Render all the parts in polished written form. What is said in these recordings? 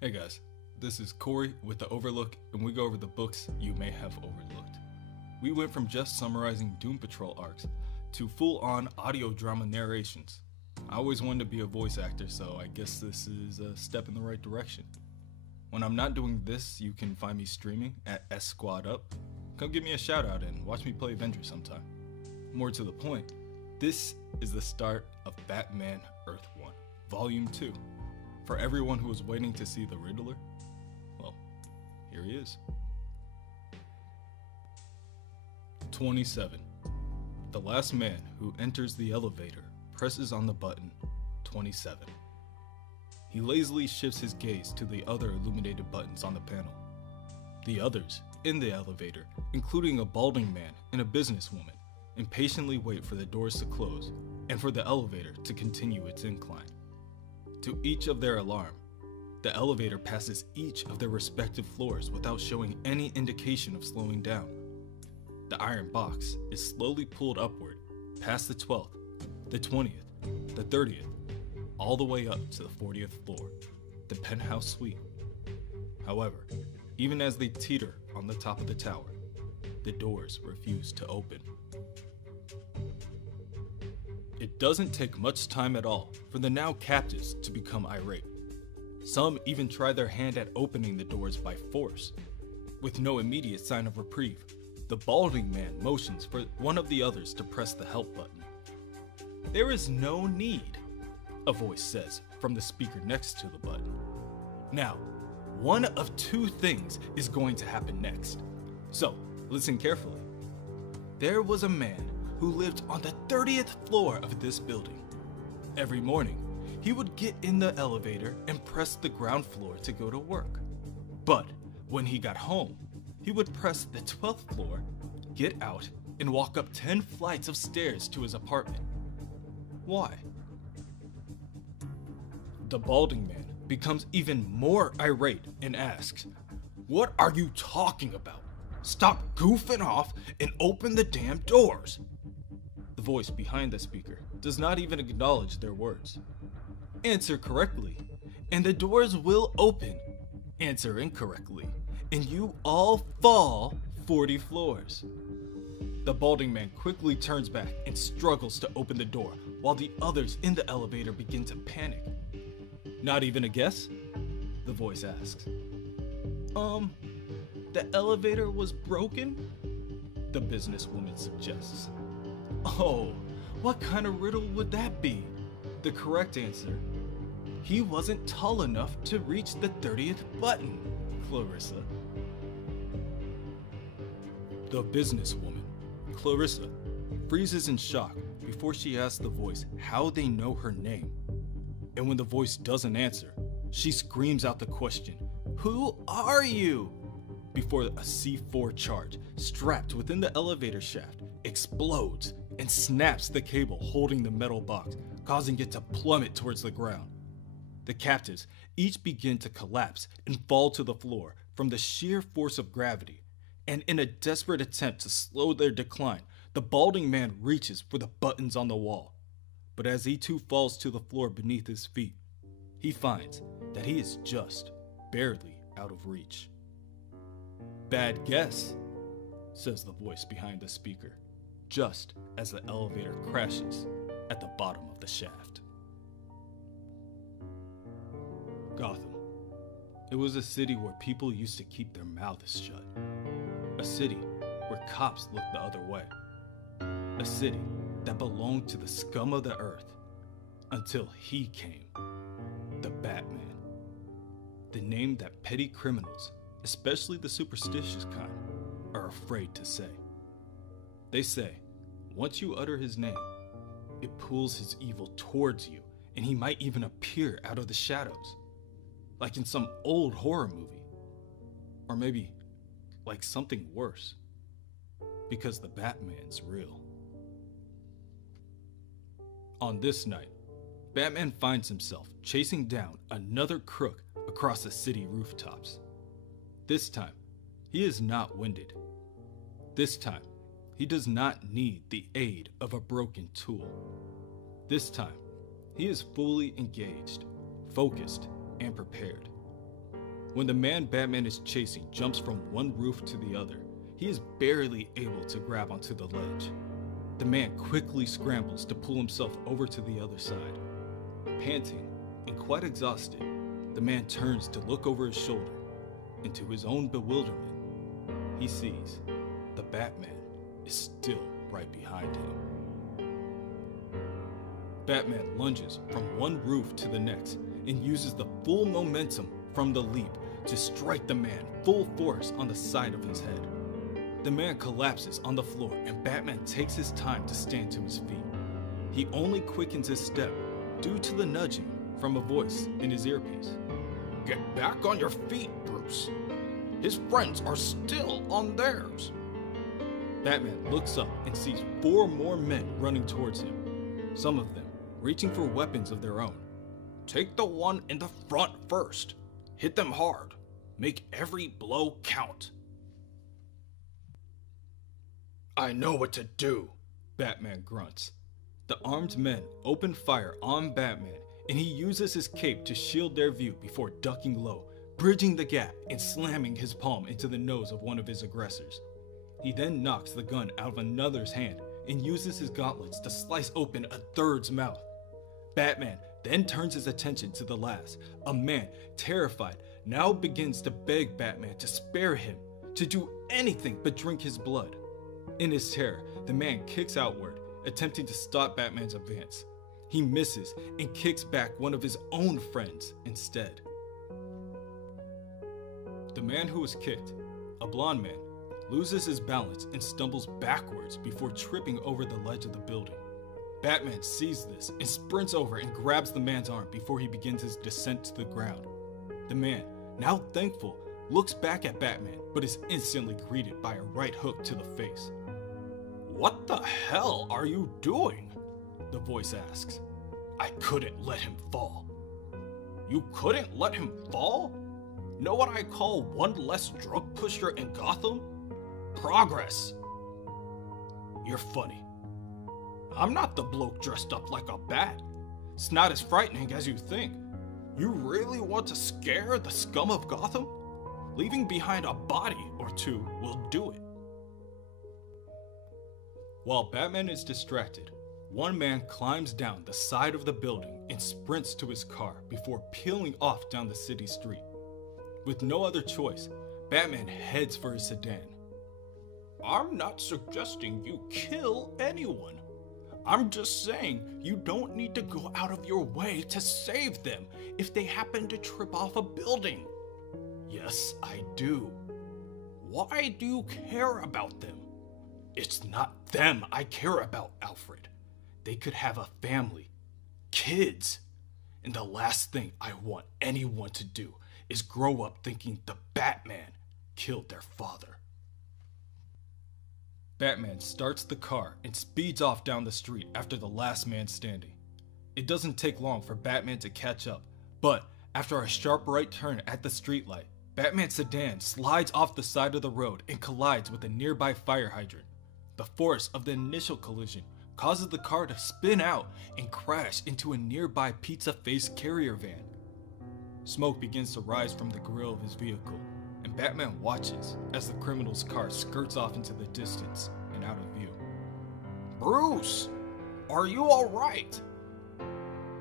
Hey guys, this is Corey with the OverLook, and we go over the books you may have overlooked. We went from just summarizing Doom Patrol arcs to full-on audio drama narrations. I always wanted to be a voice actor, so I guess this is a step in the right direction. When I'm not doing this, you can find me streaming at S Squad Up. Come give me a shout out and watch me play Avengers sometime. More to the point, this is the start of Batman Earth 1, Volume 2. For everyone who was waiting to see the Riddler, well, here he is. 27. The last man who enters the elevator presses on the button 27. He lazily shifts his gaze to the other illuminated buttons on the panel. The others in the elevator, including a balding man and a businesswoman, impatiently wait for the doors to close and for the elevator to continue its incline. To each of their alarm, the elevator passes each of their respective floors without showing any indication of slowing down. The iron box is slowly pulled upward past the 12th, the 20th, the 30th, all the way up to the 40th floor, the penthouse suite. However, even as they teeter on the top of the tower, the doors refuse to open. It doesn't take much time at all for the now captives to become irate. Some even try their hand at opening the doors by force. With no immediate sign of reprieve, the balding man motions for one of the others to press the help button. "There is no need," a voice says from the speaker next to the button. Now, one of two things is going to happen next. So, listen carefully. There was a man who lived on the 30th floor of this building. Every morning, he would get in the elevator and press the ground floor to go to work. But when he got home, he would press the 12th floor, get out, and walk up 10 flights of stairs to his apartment. Why? The balding man becomes even more irate and asks, "What are you talking about? Stop goofing off and open the damn doors." The voice behind the speaker does not even acknowledge their words. Answer correctly, and the doors will open. Answer incorrectly, and you all fall 40 floors. The balding man quickly turns back and struggles to open the door while the others in the elevator begin to panic. "Not even a guess?" the voice asks. The elevator was broken?" the businesswoman suggests. "Oh, what kind of riddle would that be?" The correct answer: "He wasn't tall enough to reach the 30th button, Clarissa." The businesswoman, Clarissa, freezes in shock before she asks the voice how they know her name. And when the voice doesn't answer, she screams out the question, "Who are you?" before a C4 charge strapped within the elevator shaft explodes and snaps the cable holding the metal box, causing it to plummet towards the ground. The captives each begin to collapse and fall to the floor from the sheer force of gravity, and in a desperate attempt to slow their decline, the balding man reaches for the buttons on the wall. But as he too falls to the floor beneath his feet, he finds that he is just barely out of reach. "Bad guess," says the voice behind the speaker, just as the elevator crashes at the bottom of the shaft. Gotham. It was a city where people used to keep their mouths shut. A city where cops looked the other way. A city that belonged to the scum of the earth until he came, the Batman. The name that petty criminals, especially the superstitious kind, are afraid to say. They say, once you utter his name, it pulls his evil towards you, and he might even appear out of the shadows, like in some old horror movie. Or maybe like something worse, because the Batman's real. On this night, Batman finds himself chasing down another crook across the city rooftops. This time, he is not winded. This time, he does not need the aid of a broken tool. This time, he is fully engaged, focused, and prepared. When the man Batman is chasing jumps from one roof to the other, he is barely able to grab onto the ledge. The man quickly scrambles to pull himself over to the other side. Panting and quite exhausted, the man turns to look over his shoulder, and to his own bewilderment, he sees the Batman is still right behind him. Batman lunges from one roof to the next and uses the full momentum from the leap to strike the man full force on the side of his head. The man collapses on the floor and Batman takes his time to stand to his feet. He only quickens his step due to the nudging from a voice in his earpiece. Get back on your feet, Bruce. His friends are still on theirs. Batman looks up and sees 4 more men running towards him, some of them reaching for weapons of their own. Take the one in the front first. Hit them hard. Make every blow count. I know what to do, Batman grunts. The armed men open fire on Batman, and he uses his cape to shield their view before ducking low, bridging the gap and slamming his palm into the nose of one of his aggressors. He then knocks the gun out of another's hand and uses his gauntlets to slice open a third's mouth. Batman then turns his attention to the last. A man, terrified, now begins to beg Batman to spare him, to do anything but drink his blood. In his terror, the man kicks outward, attempting to stop Batman's advance. He misses and kicks back one of his own friends instead. The man who was kicked, a blonde man, loses his balance and stumbles backwards before tripping over the ledge of the building. Batman sees this and sprints over and grabs the man's arm before he begins his descent to the ground. The man, now thankful, looks back at Batman but is instantly greeted by a right hook to the face. What the hell are you doing? The voice asks. I couldn't let him fall. You couldn't let him fall? Know what I call one less drug pusher in Gotham? Progress. You're funny. I'm not the bloke dressed up like a bat. It's not as frightening as you think. You really want to scare the scum of Gotham? Leaving behind a body or two will do it. While Batman is distracted, one man climbs down the side of the building and sprints to his car before peeling off down the city street. With no other choice, Batman heads for his sedan. I'm not suggesting you kill anyone. I'm just saying you don't need to go out of your way to save them if they happen to trip off a building. Yes, I do. Why do you care about them? It's not them I care about, Alfred. They could have a family, kids, and the last thing I want anyone to do is grow up thinking the Batman killed their father. Batman starts the car and speeds off down the street after the last man standing. It doesn't take long for Batman to catch up, but after a sharp right turn at the streetlight, Batman's sedan slides off the side of the road and collides with a nearby fire hydrant. The force of the initial collision causes the car to spin out and crash into a nearby pizza-faced carrier van. Smoke begins to rise from the grille of his vehicle, and Batman watches as the criminal's car skirts off into the distance and out of view. Bruce, are you alright?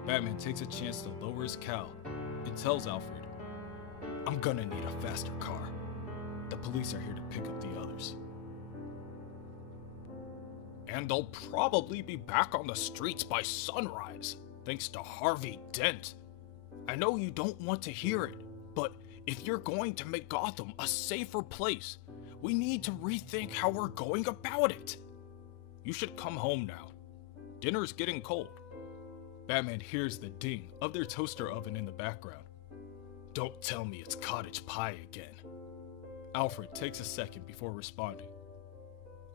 Batman takes a chance to lower his cowl and tells Alfred, I'm gonna need a faster car. The police are here to pick up the others. And they'll probably be back on the streets by sunrise, thanks to Harvey Dent. I know you don't want to hear it, but if you're going to make Gotham a safer place, we need to rethink how we're going about it. You should come home now. Dinner's getting cold. Batman hears the ding of their toaster oven in the background. Don't tell me it's cottage pie again. Alfred takes a second before responding.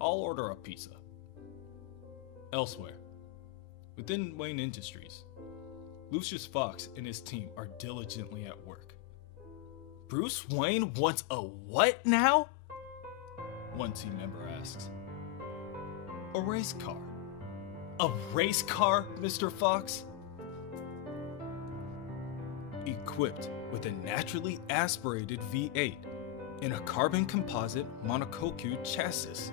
I'll order a pizza. Elsewhere, within Wayne Industries, Lucius Fox and his team are diligently at work. Bruce Wayne wants a what now? One team member asks. A race car. A race car, Mr. Fox? Equipped with a naturally aspirated V8 and a carbon composite monocoque chassis.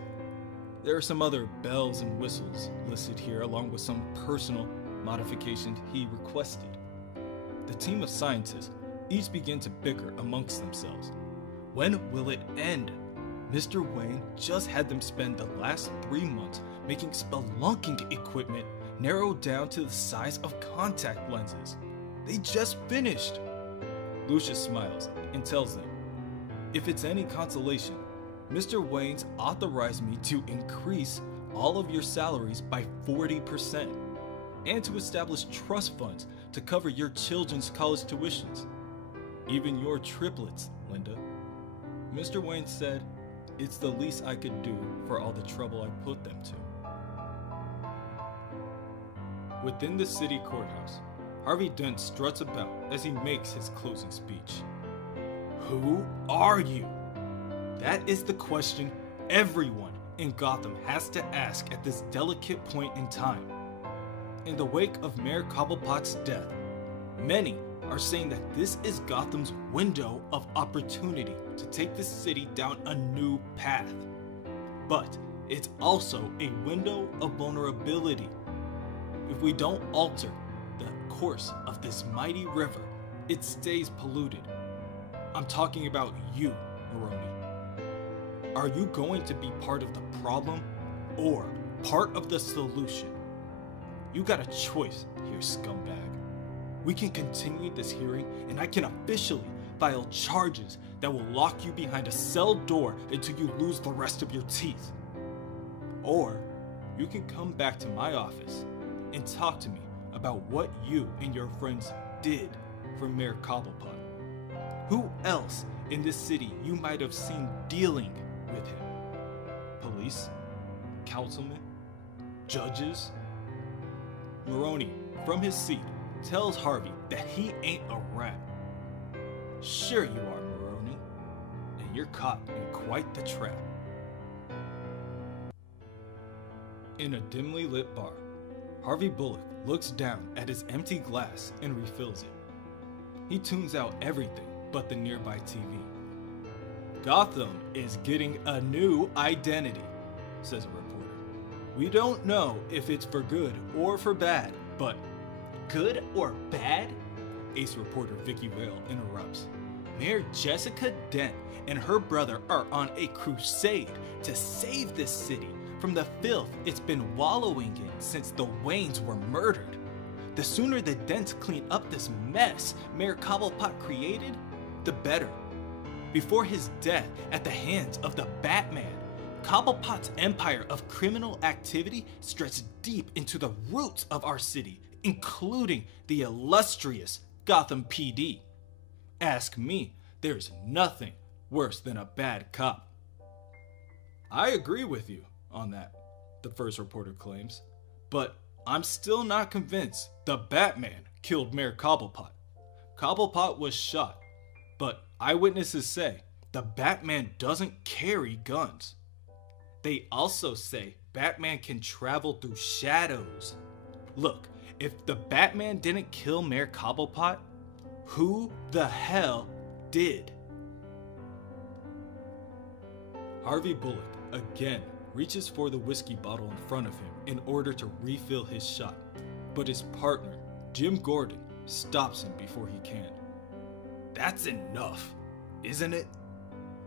There are some other bells and whistles listed here, along with some personal modifications he requested. The team of scientists each begin to bicker amongst themselves. When will it end? Mr. Wayne just had them spend the last 3 months making spelunking equipment narrowed down to the size of contact lenses. They just finished. Lucius smiles and tells them, if it's any consolation, Mr. Wayne's authorized me to increase all of your salaries by 40% and to establish trust funds to cover your children's college tuitions. Even your triplets, Linda. Mr. Wayne said, it's the least I could do for all the trouble I put them to. Within the city courthouse, Harvey Dent struts about as he makes his closing speech. Who are you? That is the question everyone in Gotham has to ask at this delicate point in time. In the wake of Mayor Cobblepot's death, many are saying that this is Gotham's window of opportunity to take the city down a new path. But it's also a window of vulnerability. If we don't alter the course of this mighty river, it stays polluted. I'm talking about you, Maroni. Are you going to be part of the problem or part of the solution? You got a choice here, scumbag. We can continue this hearing and I can officially file charges that will lock you behind a cell door until you lose the rest of your teeth. Or you can come back to my office and talk to me about what you and your friends did for Mayor Cobblepot. Who else in this city you might have seen dealing with him? Police? Councilmen? Judges? Maroni, from his seat, tells Harvey that he ain't a rat. Sure you are, Maroni, and you're caught in quite the trap. In a dimly lit bar, Harvey Bullock looks down at his empty glass and refills it. He tunes out everything but the nearby TV. Gotham is getting a new identity, says a reporter. We don't know if it's for good or for bad, but good or bad? Ace reporter Vicky Vale interrupts. Mayor Jessica Dent and her brother are on a crusade to save this city from the filth it's been wallowing in since the Waynes were murdered. The sooner the Dents clean up this mess Mayor Cobblepot created, the better. Before his death at the hands of the Batman, Cobblepot's empire of criminal activity stretched deep into the roots of our city, including the illustrious Gotham PD. Ask me, there's nothing worse than a bad cop. I agree with you on that, the first reporter claims, but I'm still not convinced the Batman killed Mayor Cobblepot. Cobblepot was shot, but eyewitnesses say the Batman doesn't carry guns. They also say Batman can travel through shadows. Look, if the Batman didn't kill Mayor Cobblepot, who the hell did? Harvey Bullock again reaches for the whiskey bottle in front of him in order to refill his shot, but his partner, Jim Gordon, stops him before he can. That's enough, isn't it?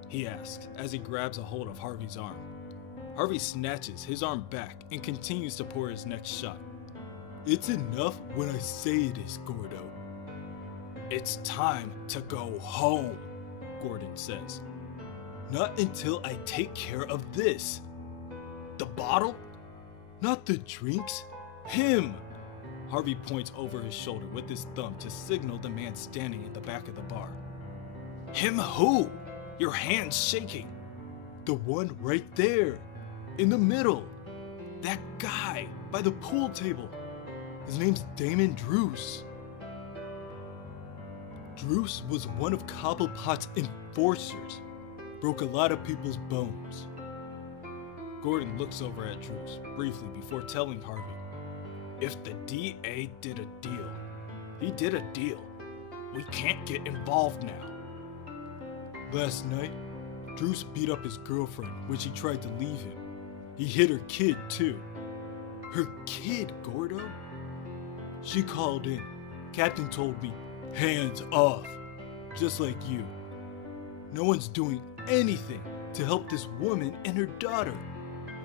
He asks as he grabs a hold of Harvey's arm. Harvey snatches his arm back and continues to pour his next shot. It's enough when I say it is, Gordo. It's time to go home, Gordon says. Not until I take care of this. The bottle? Not the drinks. Him! Harvey points over his shoulder with his thumb to signal the man standing at the back of the bar. Him who? Your hand's shaking. The one right there. In the middle. That guy by the pool table. His name's Damon Druce. Druce was one of Cobblepot's enforcers. Broke a lot of people's bones. Gordon looks over at Druce briefly before telling Harvey, if the DA did a deal, he did a deal. We can't get involved now. Last night, Druce beat up his girlfriend when she tried to leave him. He hit her kid too. Her kid, Gordo? She called in. Captain told me, hands off. Just like you. No one's doing anything to help this woman and her daughter.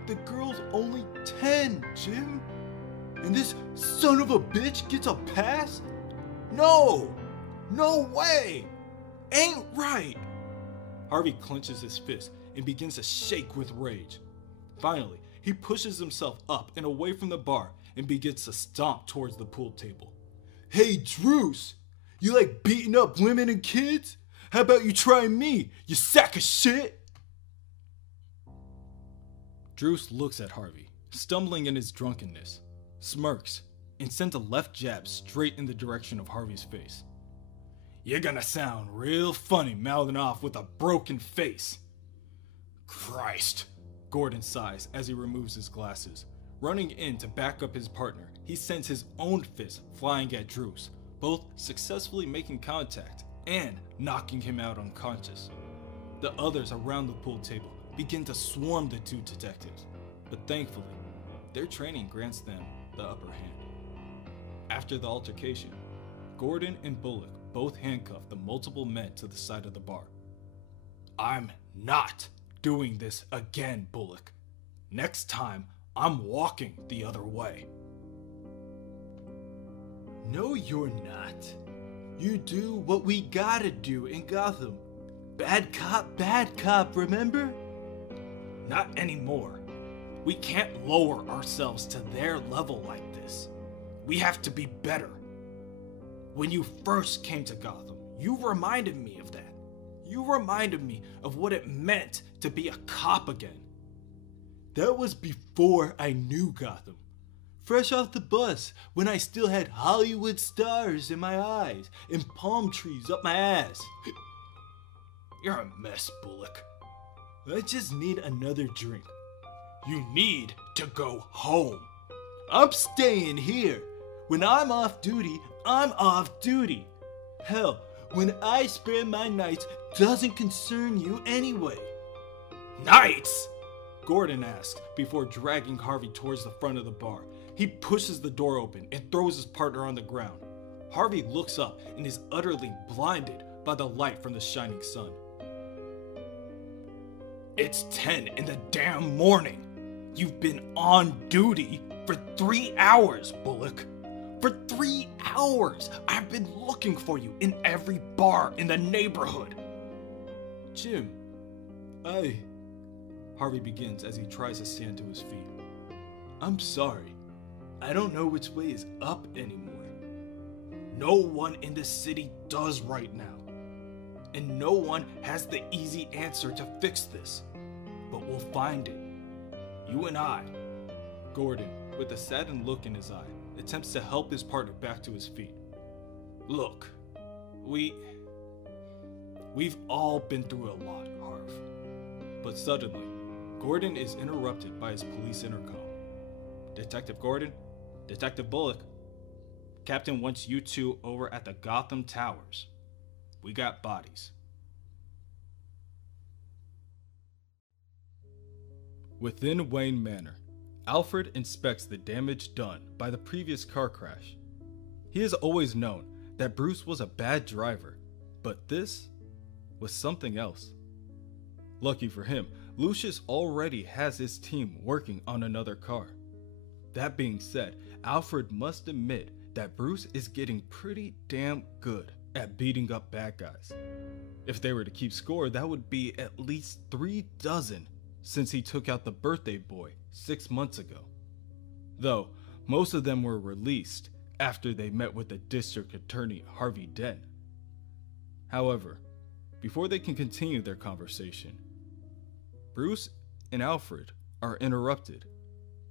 The girl's only 10, Jim. And this son of a bitch gets a pass? No! No way! Ain't right! Harvey clenches his fist and begins to shake with rage. Finally, he pushes himself up and away from the bar and begins to stomp towards the pool table. Hey, Druce! You like beating up women and kids? How about you try me, you sack of shit? Druce looks at Harvey, stumbling in his drunkenness, smirks, and sends a left jab straight in the direction of Harvey's face. You're gonna sound real funny mouthing off with a broken face. Christ, Gordon sighs as he removes his glasses. Running in to back up his partner, he sends his own fist flying at Druce, both successfully making contact and knocking him out unconscious. The others around the pool table begin to swarm the two detectives, but thankfully, their training grants them the upper hand. After the altercation, Gordon and Bullock both handcuff the multiple men to the side of the bar. I'm not doing this again, Bullock. Next time, I'm walking the other way. No, you're not. You do what we gotta do in Gotham. Bad cop, remember? Not anymore. We can't lower ourselves to their level like this. We have to be better. When you first came to Gotham, you reminded me of that. You reminded me of what it meant to be a cop again. That was before I knew Gotham. Fresh off the bus, when I still had Hollywood stars in my eyes and palm trees up my ass. You're a mess, Bullock. I just need another drink. You need to go home. I'm staying here. When I'm off duty, I'm off duty. Hell, when I spend my nights doesn't concern you anyway. Nights? Gordon asks before dragging Harvey towards the front of the bar. He pushes the door open and throws his partner on the ground. Harvey looks up and is utterly blinded by the light from the shining sun. It's 10 in the damn morning. You've been on duty for 3 hours, Bullock. For 3 hours, I've been looking for you in every bar in the neighborhood. Jim, Harvey begins as he tries to stand to his feet. I'm sorry. I don't know which way is up anymore. No one in this city does right now. And no one has the easy answer to fix this. But we'll find it. You and I. Gordon, with a saddened look in his eye, attempts to help his partner back to his feet. Look, we've all been through a lot, Harv. But suddenly, Gordon is interrupted by his police intercom. Detective Gordon, Detective Bullock, Captain wants you two over at the Gotham Towers. We got bodies. Within Wayne Manor, Alfred inspects the damage done by the previous car crash. He has always known that Bruce was a bad driver, but this was something else. Lucky for him, Lucius already has his team working on another car. That being said, Alfred must admit that Bruce is getting pretty damn good at beating up bad guys. If they were to keep score, that would be at least 3 dozen since he took out the birthday boy 6 months ago. Though, most of them were released after they met with the district attorney Harvey Dent. However, before they can continue their conversation, Bruce and Alfred are interrupted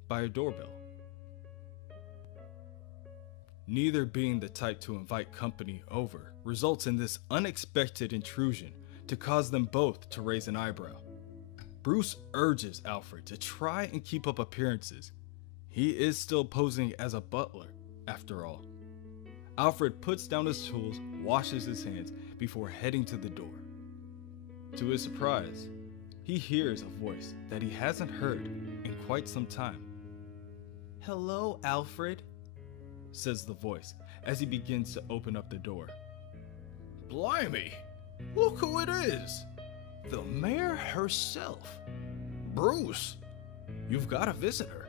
by a doorbell. Neither being the type to invite company over results in this unexpected intrusion to cause them both to raise an eyebrow. Bruce urges Alfred to try and keep up appearances. He is still posing as a butler, after all. Alfred puts down his tools, washes his hands before heading to the door. To his surprise, he hears a voice that he hasn't heard in quite some time. "Hello, Alfred," says the voice as he begins to open up the door. Blimey, look who it is! The mayor herself. Bruce, you've got a visitor.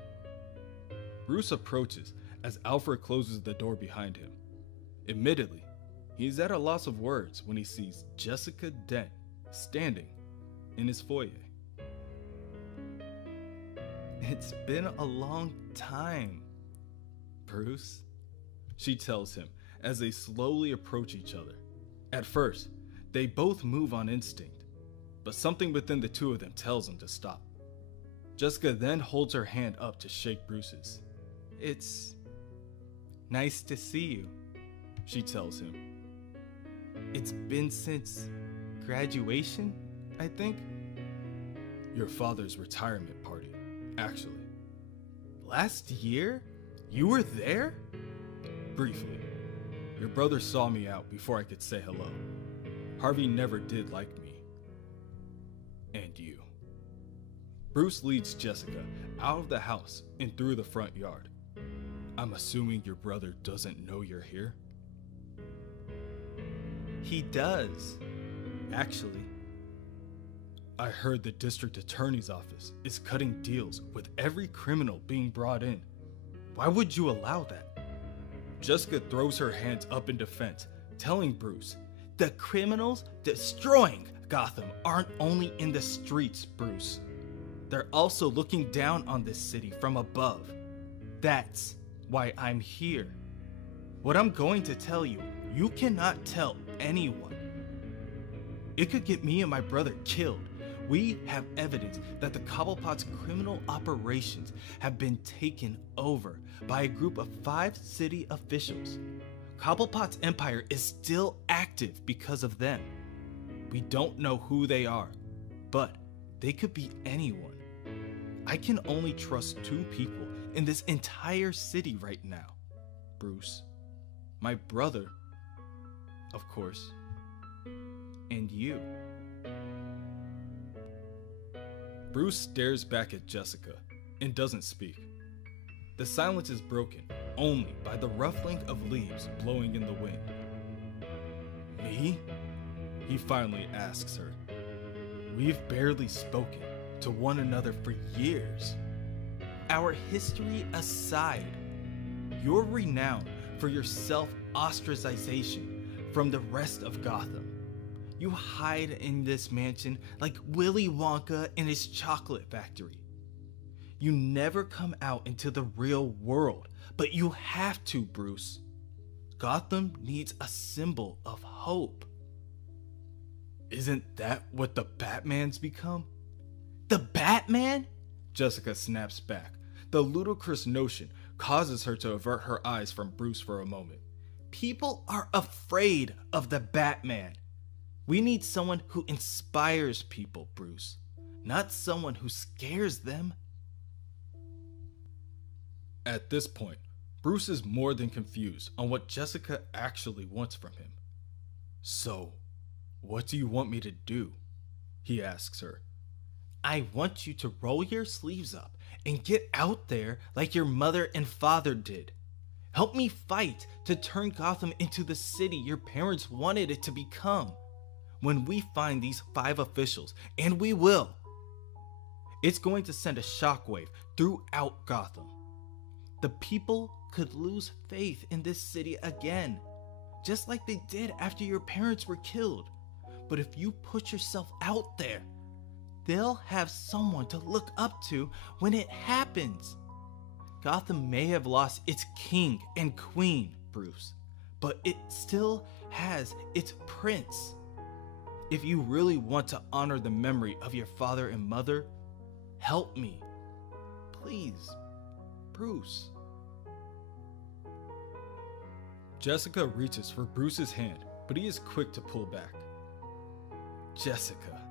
Bruce approaches as Alfred closes the door behind him. Admittedly, he's at a loss of words when he sees Jessica Dent standing in his foyer. "It's been a long time, Bruce," she tells him as they slowly approach each other. At first, they both move on instinct, but something within the two of them tells them to stop. Jessica then holds her hand up to shake Bruce's. "It's nice to see you," she tells him. "It's been since graduation, I think." "Your father's retirement party, actually." "Last year? You were there?" "Briefly. Your brother saw me out before I could say hello. Harvey never did like me. And you." Bruce leads Jessica out of the house and through the front yard. "I'm assuming your brother doesn't know you're here?" "He does, actually." "I heard the district attorney's office is cutting deals with every criminal being brought in. Why would you allow that?" Jessica throws her hands up in defense, telling Bruce, "The criminals destroying Gotham aren't only in the streets, Bruce. They're also looking down on this city from above. That's why I'm here. What I'm going to tell you, you cannot tell anyone. It could get me and my brother killed. We have evidence that the Cobblepot's criminal operations have been taken over by a group of 5 city officials. Cobblepot's empire is still active because of them. We don't know who they are, but they could be anyone. I can only trust 2 people in this entire city right now, Bruce. My brother, of course, and you." Bruce stares back at Jessica and doesn't speak. The silence is broken only by the ruffling of leaves blowing in the wind. "Me?" he finally asks her. "We've barely spoken to one another for years. Our history aside, you're renowned for your self-ostracization from the rest of Gotham. You hide in this mansion like Willy Wonka in his chocolate factory. You never come out into the real world, but you have to, Bruce. Gotham needs a symbol of hope." "Isn't that what the Batman's become?" "The Batman?" Jessica snaps back. The ludicrous notion causes her to avert her eyes from Bruce for a moment. "People are afraid of the Batman. We need someone who inspires people, Bruce, not someone who scares them." At this point, Bruce is more than confused on what Jessica actually wants from him. "So, what do you want me to do?" he asks her. "I want you to roll your sleeves up and get out there like your mother and father did. Help me fight to turn Gotham into the city your parents wanted it to become. When we find these 5 officials, and we will, it's going to send a shockwave throughout Gotham. The people could lose faith in this city again, just like they did after your parents were killed. But if you put yourself out there, they'll have someone to look up to when it happens. Gotham may have lost its king and queen, Bruce, but it still has its prince. If you really want to honor the memory of your father and mother, help me. Please, Bruce." Jessica reaches for Bruce's hand, but he is quick to pull back. "Jessica,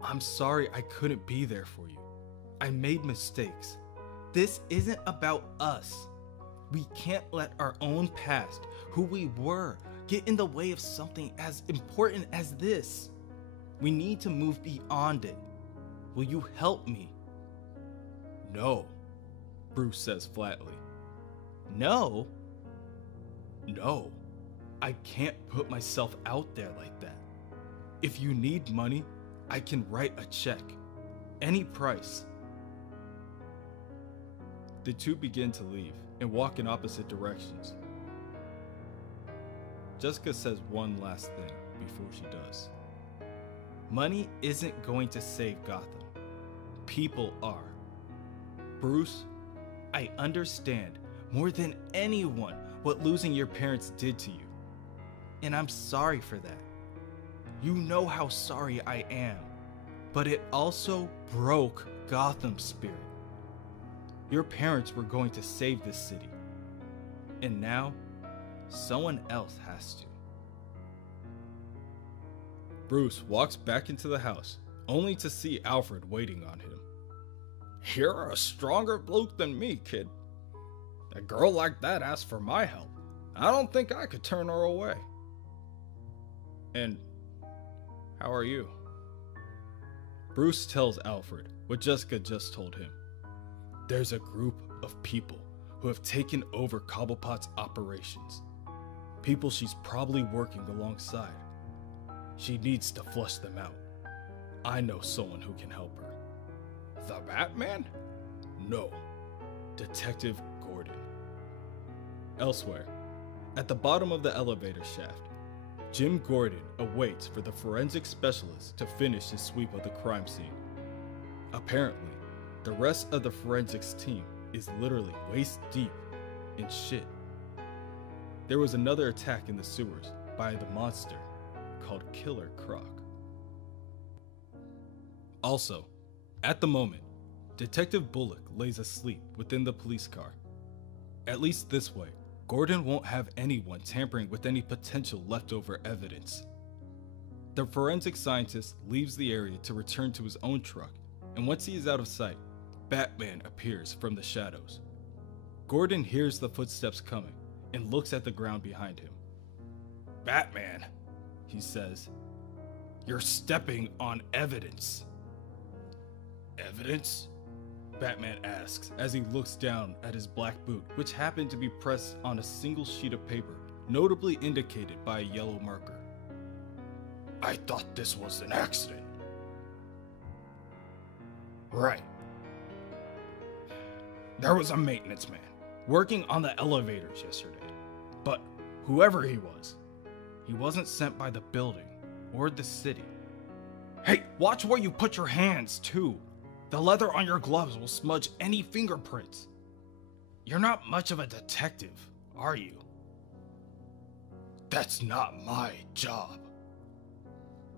I'm sorry I couldn't be there for you. I made mistakes. This isn't about us. We can't let our own past, who we were, get in the way of something as important as this. We need to move beyond it. Will you help me? No, Bruce says flatly. No? No. I can't put myself out there like that. If you need money, I can write a check. Any price. The two begin to leave and walk in opposite directions. Jessica says one last thing before she does. Money isn't going to save Gotham. People are. Bruce, I understand more than anyone what losing your parents did to you. And I'm sorry for that. You know how sorry I am. But it also broke Gotham's spirit. Your parents were going to save this city. And now, someone else has to. Bruce walks back into the house, only to see Alfred waiting on him. You're a stronger bloke than me, kid. A girl like that asked for my help. I don't think I could turn her away. And how are you? Bruce tells Alfred what Jessica just told him. There's a group of people who have taken over Cobblepot's operations. People she's probably working alongside. She needs to flush them out. I know someone who can help her. The Batman? No. Detective Gordon. Elsewhere, at the bottom of the elevator shaft, Jim Gordon awaits for the forensic specialist to finish his sweep of the crime scene. Apparently, the rest of the forensics team is literally waist deep in shit. There was another attack in the sewers by the monster called Killer Croc. Also, at the moment, Detective Bullock lays asleep within the police car. At least this way, Gordon won't have anyone tampering with any potential leftover evidence. The forensic scientist leaves the area to return to his own truck, and once he is out of sight, Batman appears from the shadows. Gordon hears the footsteps coming and looks at the ground behind him. Batman, he says, you're stepping on evidence. Evidence? Batman asks as he looks down at his black boot, which happened to be pressed on a single sheet of paper, notably indicated by a yellow marker. I thought this was an accident. Right. There was a maintenance man working on the elevators yesterday, but whoever he wasn't sent by the building or the city. Hey, watch where you put your hands too. The leather on your gloves will smudge any fingerprints. You're not much of a detective, are you? That's not my job.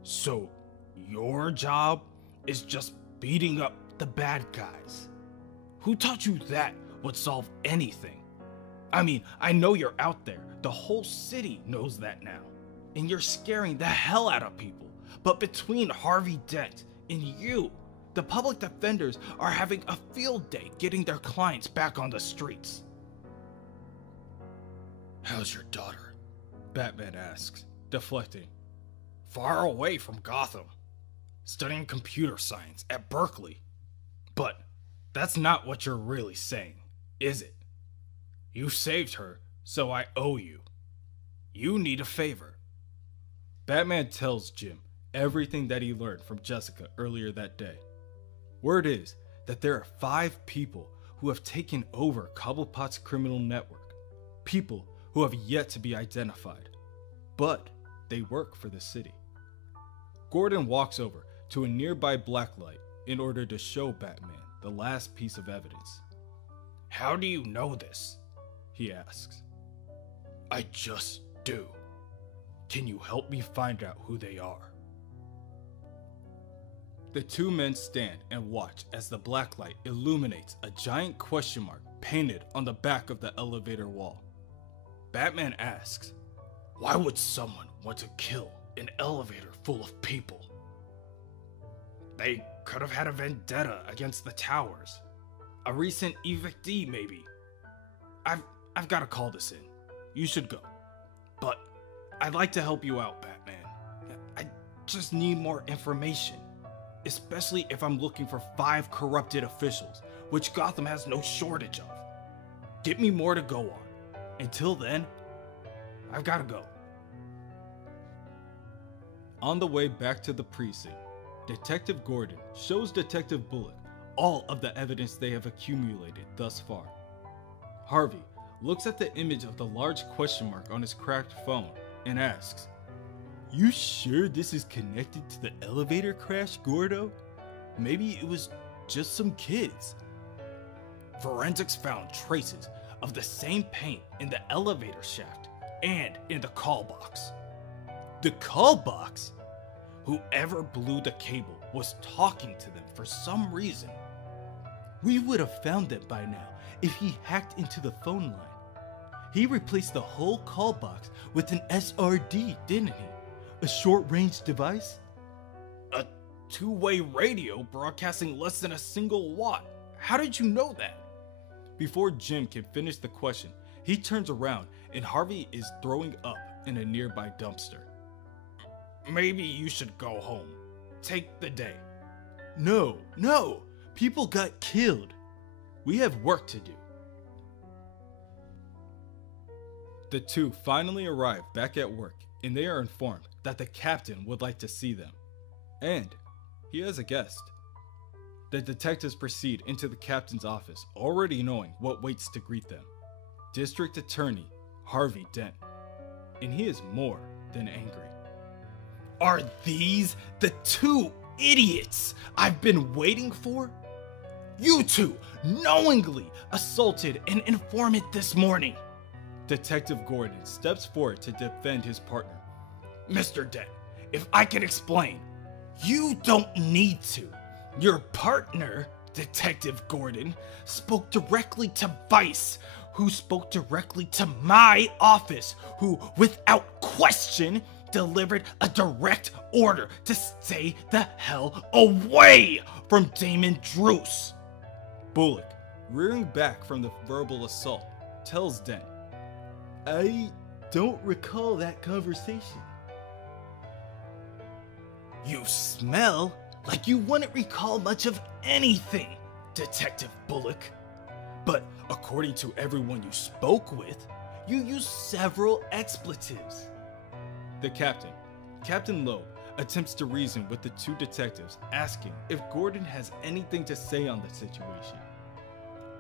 So, your job is just beating up the bad guys? Who taught you that would solve anything? I mean, I know you're out there. The whole city knows that now. And you're scaring the hell out of people. But between Harvey Dent and you, the public defenders are having a field day getting their clients back on the streets. How's your daughter? Batman asks, deflecting. Far away from Gotham, studying computer science at Berkeley. But that's not what you're really saying, is it? You saved her, so I owe you. You need a favor. Batman tells Jim everything that he learned from Jessica earlier that day. Word is that there are 5 people who have taken over Cobblepot's criminal network. People who have yet to be identified. But they work for the city. Gordon walks over to a nearby blacklight in order to show Batman the last piece of evidence. How do you know this? He asks. I just do. Can you help me find out who they are? The two men stand and watch as the blacklight illuminates a giant question mark painted on the back of the elevator wall. Batman asks, why would someone want to kill an elevator full of people? They could have had a vendetta against the towers. A recent evictee, maybe. I've got to call this in. You should go. But I'd like to help you out, Batman. I just need more information. Especially if I'm looking for 5 corrupted officials, which Gotham has no shortage of. Get me more to go on. Until then, I've got to go. On the way back to the precinct, Detective Gordon shows Detective Bullock all of the evidence they have accumulated thus far. Harvey looks at the image of the large question mark on his cracked phone and asks, "You sure this is connected to the elevator crash, Gordo? Maybe it was just some kids." Forensics found traces of the same paint in the elevator shaft and in the call box. The call box? Whoever blew the cable was talking to them for some reason. We would have found them by now if he hacked into the phone line. He replaced the whole call box with an SRD, didn't he? A short-range device? A two-way radio broadcasting less than a single watt. How did you know that? Before Jim can finish the question, he turns around and Harvey is throwing up in a nearby dumpster. Maybe you should go home. Take the day. No. People got killed. We have work to do. The two finally arrive back at work and they are informed that the captain would like to see them. And he has a guest. The detectives proceed into the captain's office, already knowing what waits to greet them. District Attorney Harvey Dent. And he is more than angry. Are these the 2 idiots I've been waiting for? You two knowingly assaulted an informant this morning. Detective Gordon steps forward to defend his partner. Mr. Dent, if I can explain, you don't need to. Your partner, Detective Gordon, spoke directly to Vice, who spoke directly to my office, who, without question, delivered a direct order to stay the hell away from Damon Druce. Bullock, rearing back from the verbal assault, tells Dent, I don't recall that conversation. You smell like you wouldn't recall much of anything, Detective Bullock. But according to everyone you spoke with, you used several expletives. The captain, Captain Loeb, attempts to reason with the 2 detectives, asking if Gordon has anything to say on the situation.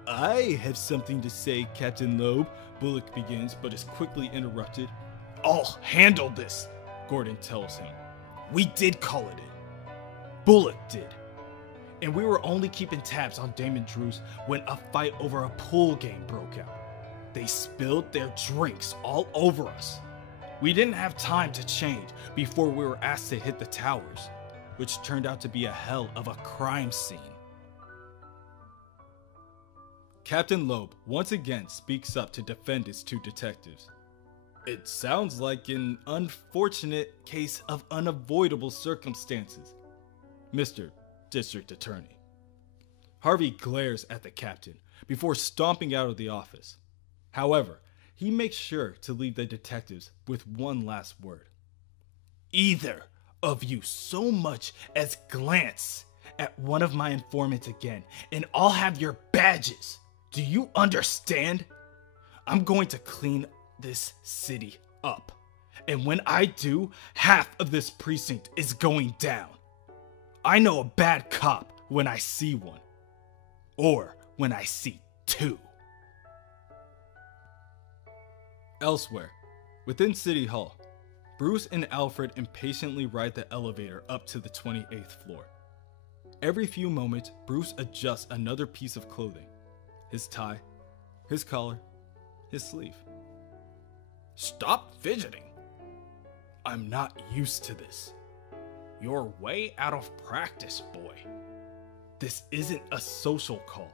I have something to say, Captain Loeb, Bullock begins, but is quickly interrupted. I'll handle this, Gordon tells him. We did call it in. Bullock did. And we were only keeping tabs on Damon Druce when a fight over a pool game broke out. They spilled their drinks all over us. We didn't have time to change before we were asked to hit the towers, which turned out to be a hell of a crime scene. Captain Loeb once again speaks up to defend his 2 detectives. It sounds like an unfortunate case of unavoidable circumstances, Mr. District Attorney. Harvey glares at the captain before stomping out of the office. However, he makes sure to leave the detectives with one last word. Either of you so much as glance at one of my informants again, and I'll have your badges. Do you understand? I'm going to clean this city up. And when I do, half of this precinct is going down. I know a bad cop when I see one. Or when I see 2. Elsewhere, within City Hall, Bruce and Alfred impatiently ride the elevator up to the 28th floor. Every few moments, Bruce adjusts another piece of clothing. His tie, his collar, his sleeve. Stop fidgeting. I'm not used to this. You're way out of practice, boy. This isn't a social call.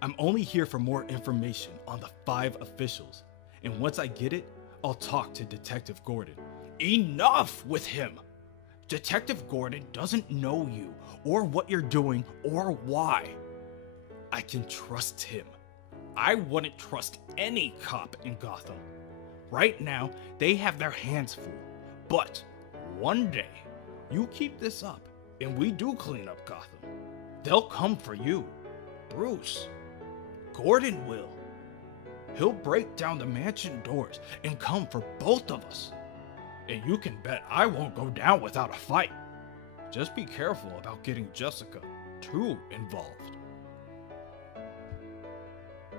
I'm only here for more information on the 5 officials. And once I get it, I'll talk to Detective Gordon. Enough with him! Detective Gordon doesn't know you, or what you're doing, or why. I can trust him. I wouldn't trust any cop in Gotham. Right now, they have their hands full. But one day, you keep this up, and we do clean up Gotham. They'll come for you. Bruce. Gordon will. He'll break down the mansion doors and come for both of us. And you can bet I won't go down without a fight. Just be careful about getting Jessica too involved.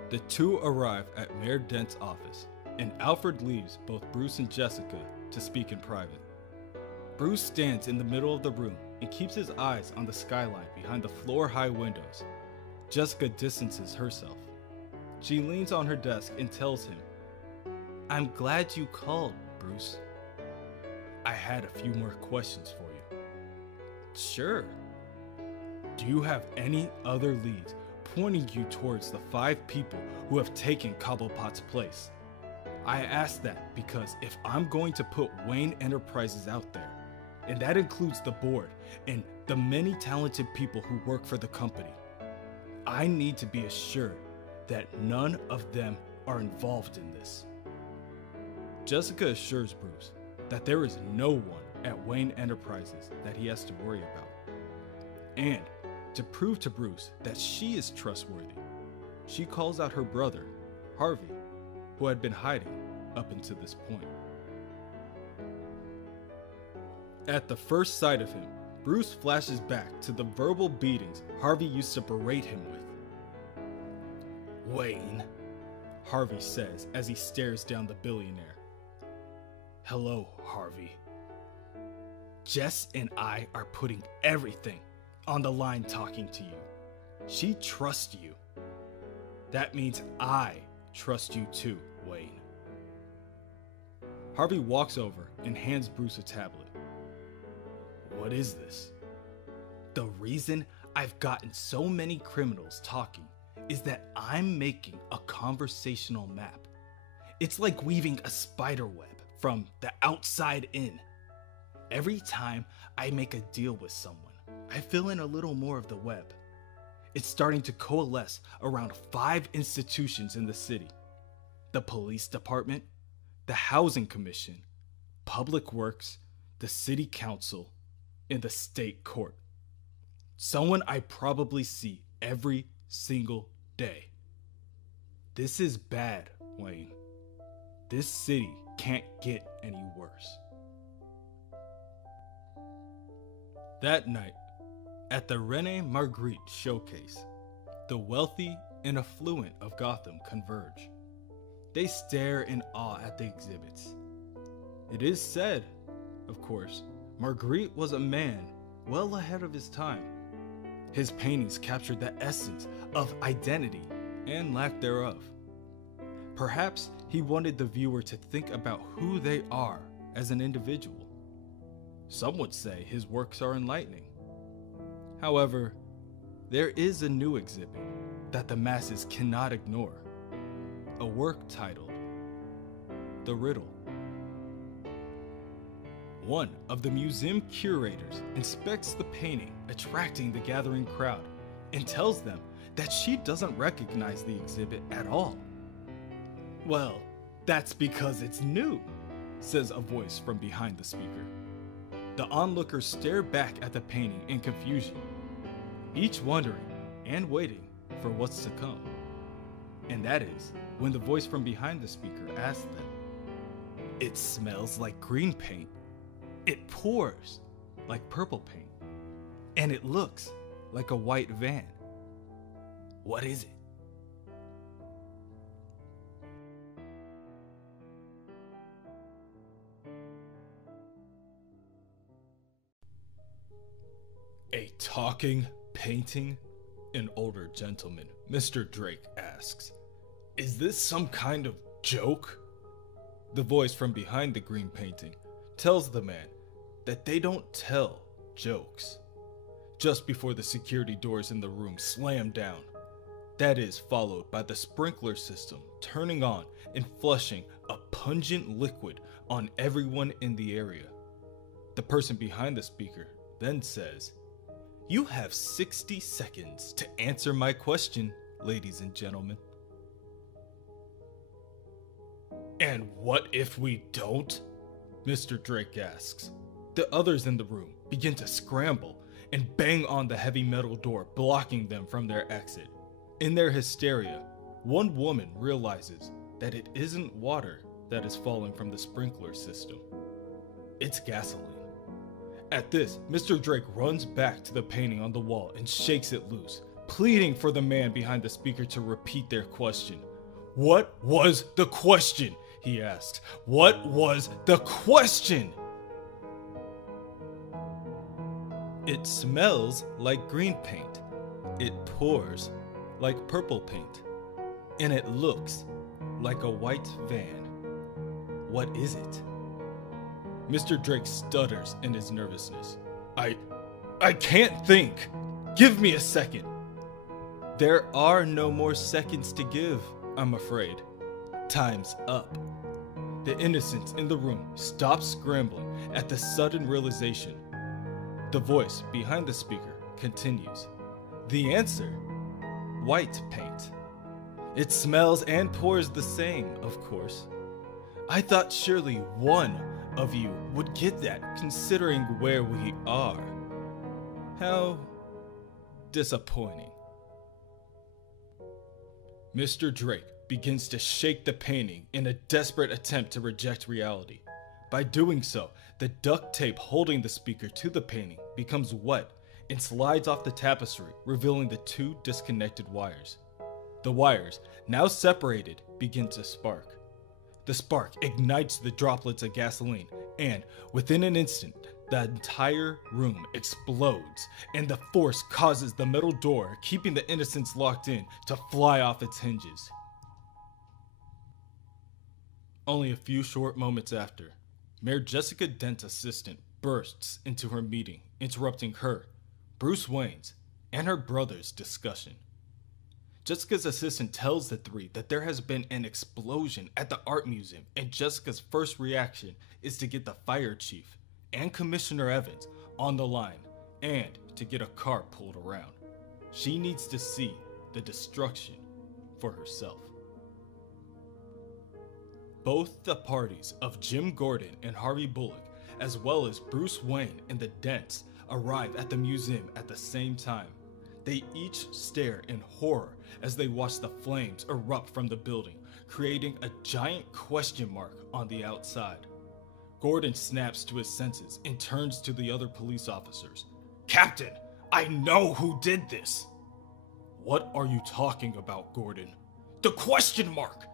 The two arrive at Mayor Dent's office, and Alfred leaves both Bruce and Jessica to speak in private. Bruce stands in the middle of the room and keeps his eyes on the skyline behind the floor-high windows. Jessica distances herself. She leans on her desk and tells him, "I'm glad you called, Bruce. I had a few more questions for you." "Sure." "Do you have any other leads pointing you towards the 5 people who have taken Cobblepot's place?" I ask that because if I'm going to put Wayne Enterprises out there, and that includes the board and the many talented people who work for the company, I need to be assured that none of them are involved in this. Jessica assures Bruce that there is no one at Wayne Enterprises that he has to worry about. And to prove to Bruce that she is trustworthy, she calls out her brother, Harvey, who had been hiding up until this point. At the first sight of him, Bruce flashes back to the verbal beatings Harvey used to berate him with. "Wayne," Harvey says as he stares down the billionaire. "Hello, Harvey. Jess and I are putting everything on the line talking to you. She trusts you. That means I trust you too, Wayne." Harvey walks over and hands Bruce a tablet. "What is this?" "The reason I've gotten so many criminals talking is that I'm making a conversational map. It's like weaving a spider web from the outside in. Every time I make a deal with someone, I fill in a little more of the web. It's starting to coalesce around 5 institutions in the city: the police department, the housing commission, public works, the city council, and the state court. Someone I probably see every single day. This is bad, Wayne. This city can't get any worse." That night, at the Rene Magritte showcase, the wealthy and affluent of Gotham converge. They stare in awe at the exhibits. It is said, of course, Magritte was a man well ahead of his time. His paintings captured the essence of identity and lack thereof. Perhaps he wanted the viewer to think about who they are as an individual. Some would say his works are enlightening. However, there is a new exhibit that the masses cannot ignore. A work titled The Riddle. One of the museum curators inspects the painting, attracting the gathering crowd, and tells them that she doesn't recognize the exhibit at all. "Well, that's because it's new," says a voice from behind the speaker. The onlookers stare back at the painting in confusion, each wondering and waiting for what's to come. And that is when the voice from behind the speaker asks them, "It smells like green paint. It pours like purple paint. And it looks like a white van. What is it?" "A talking painting?" An older gentleman, Mr. Drake, asks. "Is this some kind of joke?" The voice from behind the green painting tells the man that they don't tell jokes. Just before the security doors in the room slam down, that is followed by the sprinkler system turning on and flushing a pungent liquid on everyone in the area. The person behind the speaker then says, "You have 60 seconds to answer my question, ladies and gentlemen." And what if we don't? Mr. Drake asks. The others in the room begin to scramble and bang on the heavy metal door, blocking them from their exit. In their hysteria, one woman realizes that it isn't water that is falling from the sprinkler system. It's gasoline. At this, Mr. Drake runs back to the painting on the wall and shakes it loose, pleading for the man behind the speaker to repeat their question. What was the question? He asked. What was the question? It smells like green paint. It pours like purple paint. And it looks like a white van. What is it? Mr. Drake stutters in his nervousness. I can't think. Give me a second. There are no more seconds to give, I'm afraid. Time's up. The innocents in the room stop scrambling at the sudden realization. The voice behind the speaker continues. The answer? White paint. It smells and pours the same, of course. I thought surely one of you would get that, considering where we are. How disappointing. Mr. Drake begins to shake the painting in a desperate attempt to reject reality. By doing so, the duct tape holding the speaker to the painting becomes wet and slides off the tapestry, revealing the two disconnected wires. The wires, now separated, begin to spark. The spark ignites the droplets of gasoline, and within an instant, the entire room explodes, and the force causes the metal door, keeping the innocents locked in, to fly off its hinges. Only a few short moments after, Mayor Jessica Dent's assistant bursts into her meeting, interrupting her, Bruce Wayne's, and her brother's discussion. Jessica's assistant tells the three that there has been an explosion at the art museum, and Jessica's first reaction is to get the fire chief and Commissioner Evans on the line and to get a car pulled around. She needs to see the destruction for herself. Both the parties of Jim Gordon and Harvey Bullock, as well as Bruce Wayne and the Dents, arrive at the museum at the same time. They each stare in horror as they watch the flames erupt from the building, creating a giant question mark on the outside. Gordon snaps to his senses and turns to the other police officers. Captain, I know who did this. What are you talking about, Gordon? The question mark.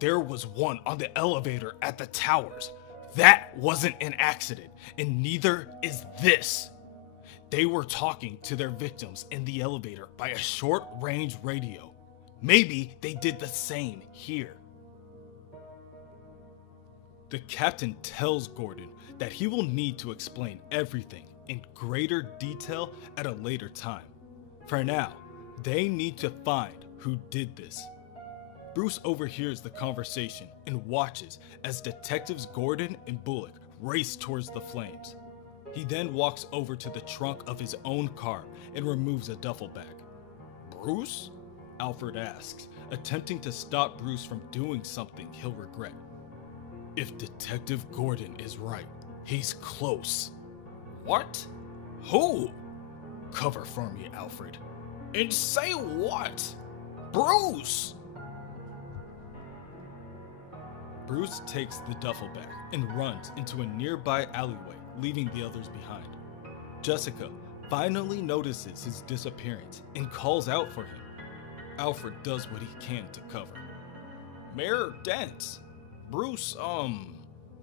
There was one on the elevator at the towers. That wasn't an accident, and neither is this. They were talking to their victims in the elevator by a short-range radio. Maybe they did the same here. The captain tells Gordon that he will need to explain everything in greater detail at a later time. For now, they need to find who did this. Bruce overhears the conversation and watches as detectives Gordon and Bullock race towards the flames. He then walks over to the trunk of his own car and removes a duffel bag. Bruce? Alfred asks, attempting to stop Bruce from doing something he'll regret. If Detective Gordon is right, he's close. What? Who? Cover for me, Alfred. And say what? Bruce! Bruce takes the duffel bag and runs into a nearby alleyway, leaving the others behind. Jessica finally notices his disappearance and calls out for him. Alfred does what he can to cover. Mayor Dent, Bruce,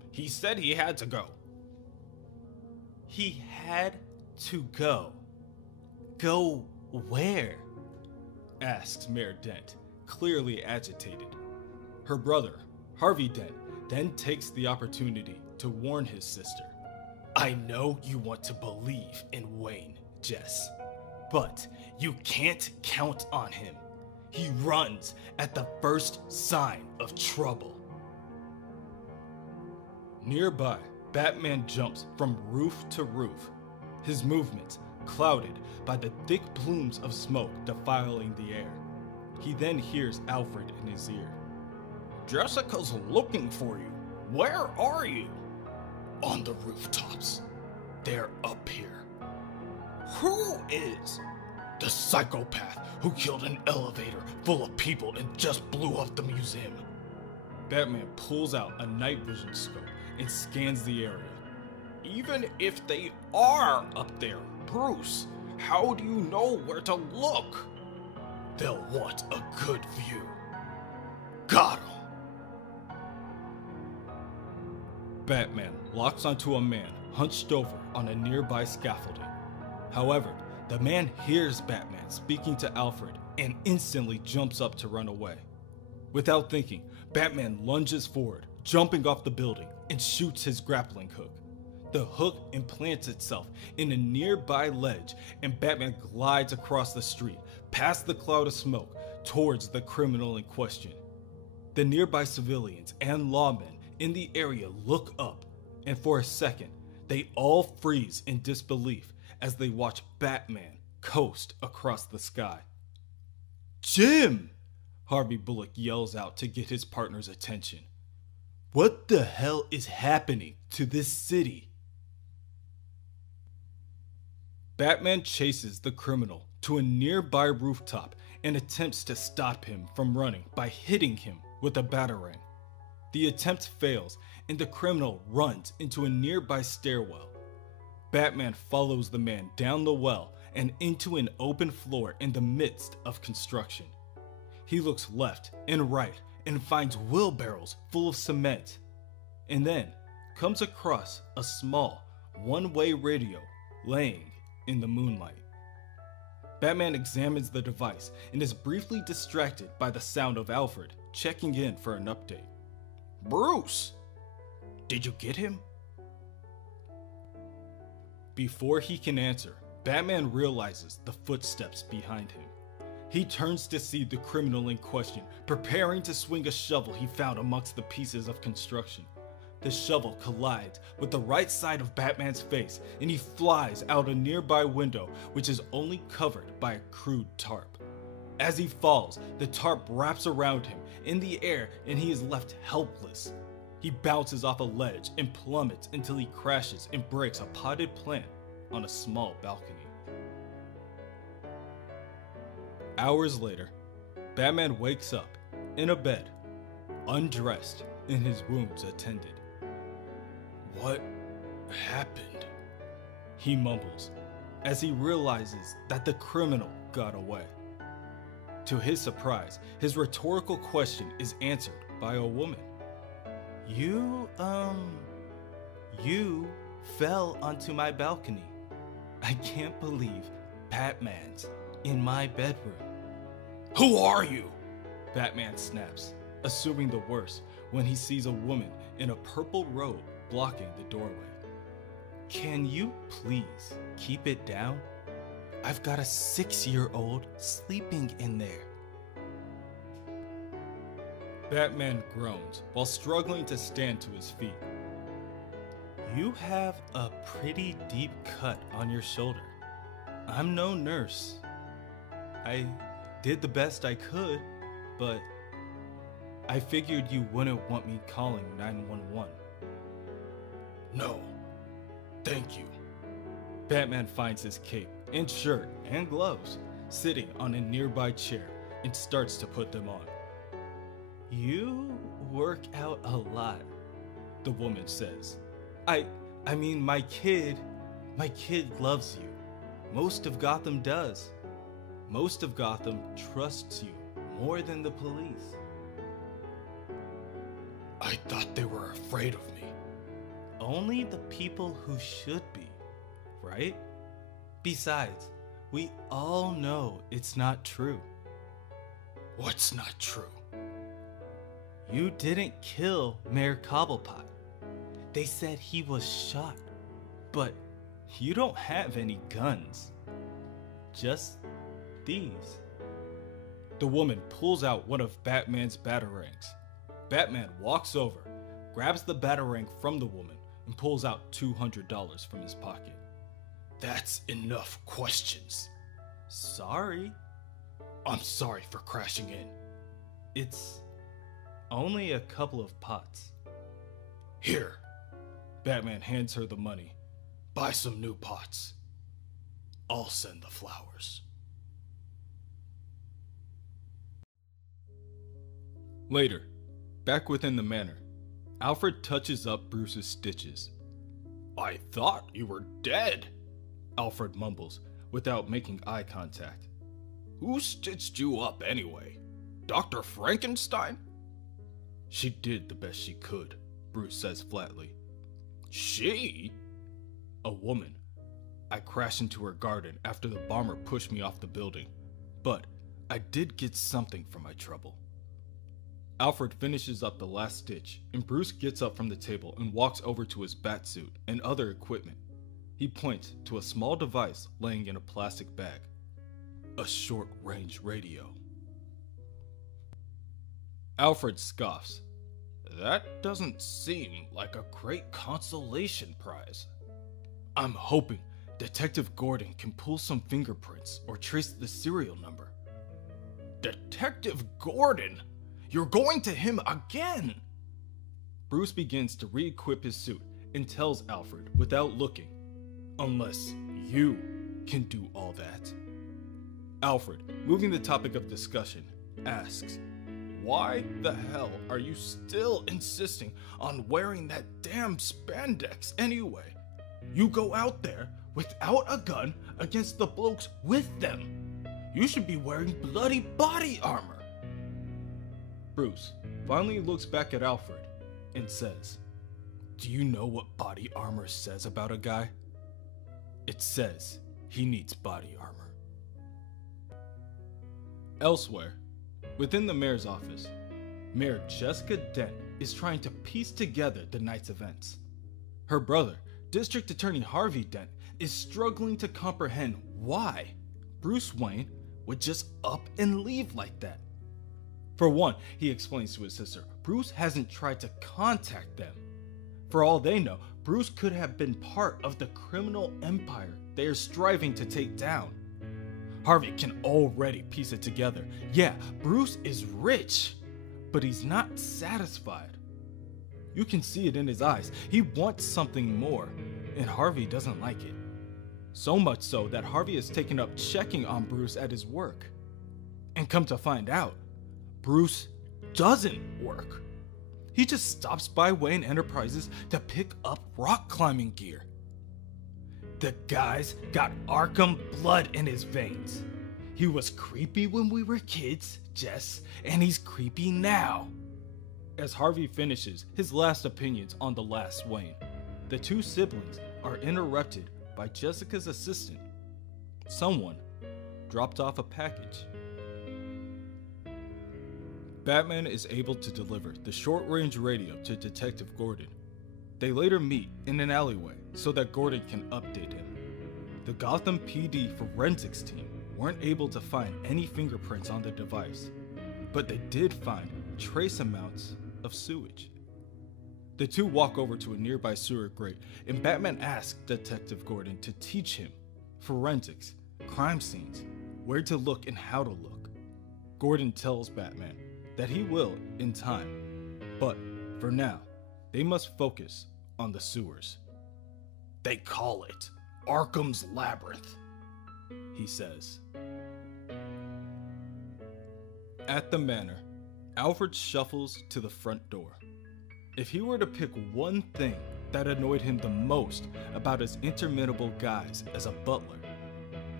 he said he had to go. He had to go? Go where? Asks Mayor Dent, clearly agitated. Her brother, Harvey Dent, then takes the opportunity to warn his sister. I know you want to believe in Wayne, Jess, but you can't count on him. He runs at the first sign of trouble. Nearby, Batman jumps from roof to roof, his movements clouded by the thick plumes of smoke defiling the air. He then hears Alfred in his ear. Jessica's looking for you. Where are you? On the rooftops. They're up here. Who is? The psychopath who killed an elevator full of people and just blew up the museum. Batman pulls out a night vision scope and scans the area. Even if they are up there, Bruce, how do you know where to look? They'll want a good view. Got 'em. Batman locks onto a man hunched over on a nearby scaffolding. However, the man hears Batman speaking to Alfred and instantly jumps up to run away. Without thinking, Batman lunges forward, jumping off the building, and shoots his grappling hook. The hook implants itself in a nearby ledge, and Batman glides across the street, past the cloud of smoke, towards the criminal in question. The nearby civilians and lawmen in the area look up, and for a second, they all freeze in disbelief as they watch Batman coast across the sky. "Jim!" Harvey Bullock yells out to get his partner's attention. "What the hell is happening to this city?" Batman chases the criminal to a nearby rooftop and attempts to stop him from running by hitting him with a batarang. The attempt fails, and the criminal runs into a nearby stairwell. Batman follows the man down the well and into an open floor in the midst of construction. He looks left and right and finds wheelbarrows full of cement, and then comes across a small one-way radio laying in the moonlight. Batman examines the device and is briefly distracted by the sound of Alfred checking in for an update. "Bruce, did you get him?" Before he can answer, Batman realizes the footsteps behind him. He turns to see the criminal in question preparing to swing a shovel he found amongst the pieces of construction. The shovel collides with the right side of Batman's face, and he flies out a nearby window, which is only covered by a crude tarp. As he falls, the tarp wraps around him in the air, and he is left helpless. He bounces off a ledge and plummets until he crashes and breaks a potted plant on a small balcony. Hours later, Batman wakes up in a bed, undressed and his wounds attended. What happened? He mumbles as he realizes that the criminal got away. To his surprise, his rhetorical question is answered by a woman. You fell onto my balcony. I can't believe Batman's in my bedroom." Who are you? Batman snaps, assuming the worst when he sees a woman in a purple robe blocking the doorway. "Can you please keep it down? I've got a 6-year-old sleeping in there." Batman groans while struggling to stand to his feet. "You have a pretty deep cut on your shoulder. I'm no nurse. I did the best I could, but I figured you wouldn't want me calling 911. No, thank you." Batman finds his cape and shirt and gloves sitting on a nearby chair and starts to put them on. "You work out a lot," the woman says. I mean, my kid loves you. Most of Gotham does. Most of Gotham trusts you more than the police." "I thought they were afraid of me." "Only the people who should be, right? Besides, we all know it's not true." "What's not true?" "You didn't kill Mayor Cobblepot. They said he was shot, but you don't have any guns. Just these." The woman pulls out one of Batman's batarangs. Batman walks over, grabs the batarang from the woman, and pulls out $200 from his pocket. "That's enough questions." "Sorry." "I'm sorry for crashing in." It's Only a couple of pots. Here. Batman hands her the money. Buy some new pots. I'll send the flowers. Later, back within the manor, Alfred touches up Bruce's stitches. I thought you were dead, Alfred mumbles, without making eye contact. Who stitched you up anyway? Dr. Frankenstein? She did the best she could, Bruce says flatly. She? A woman. I crashed into her garden after the bomber pushed me off the building, but I did get something for my trouble. Alfred finishes up the last stitch, and Bruce gets up from the table and walks over to his batsuit and other equipment. He points to a small device laying in a plastic bag. A short-range radio. Alfred scoffs. That doesn't seem like a great consolation prize. I'm hoping Detective Gordon can pull some fingerprints or trace the serial number. Detective Gordon? You're going to him again! Bruce begins to re-equip his suit and tells Alfred without looking, unless you can do all that. Alfred, moving the topic of discussion, asks, why the hell are you still insisting on wearing that damn spandex anyway? You go out there without a gun against the blokes with them. You should be wearing bloody body armor. Bruce finally looks back at Alfred and says, do you know what body armor says about a guy? It says he needs body armor. Elsewhere, within the mayor's office, Mayor Jessica Dent is trying to piece together the night's events. Her brother, District Attorney Harvey Dent, is struggling to comprehend why Bruce Wayne would just up and leave like that. For one, he explains to his sister, Bruce hasn't tried to contact them. For all they know, Bruce could have been part of the criminal empire they are striving to take down. Harvey can already piece it together. Yeah, Bruce is rich, but he's not satisfied. You can see it in his eyes. He wants something more, and Harvey doesn't like it. So much so that Harvey has taken up checking on Bruce at his work. And come to find out, Bruce doesn't work. He just stops by Wayne Enterprises to pick up rock climbing gear. The guy's got Arkham blood in his veins. He was creepy when we were kids, Jess, and he's creepy now. As Harvey finishes his last opinions on the last Wayne, the two siblings are interrupted by Jessica's assistant. Someone dropped off a package. Batman is able to deliver the short-range radio to Detective Gordon. They later meet in an alleyway so that Gordon can update him. The Gotham PD forensics team weren't able to find any fingerprints on the device, but they did find trace amounts of sewage. The two walk over to a nearby sewer grate, and Batman asks Detective Gordon to teach him forensics, crime scenes, where to look and how to look. Gordon tells Batman that he will in time, but for now, they must focus on the sewers. They call it Arkham's Labyrinth, he says. At the manor, Alfred shuffles to the front door. If he were to pick one thing that annoyed him the most about his interminable guise as a butler,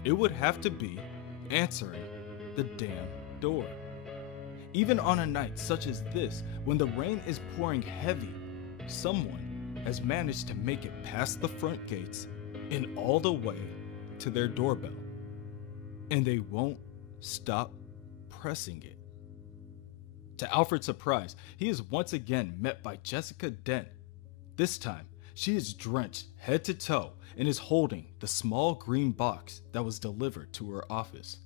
it would have to be answering the damn door. Even on a night such as this, when the rain is pouring heavy, someone has managed to make it past the front gates and all the way to their doorbell. And they won't stop pressing it. To Alfred's surprise, he is once again met by Jessica Dent. This time, she is drenched head to toe and is holding the small green box that was delivered to her office.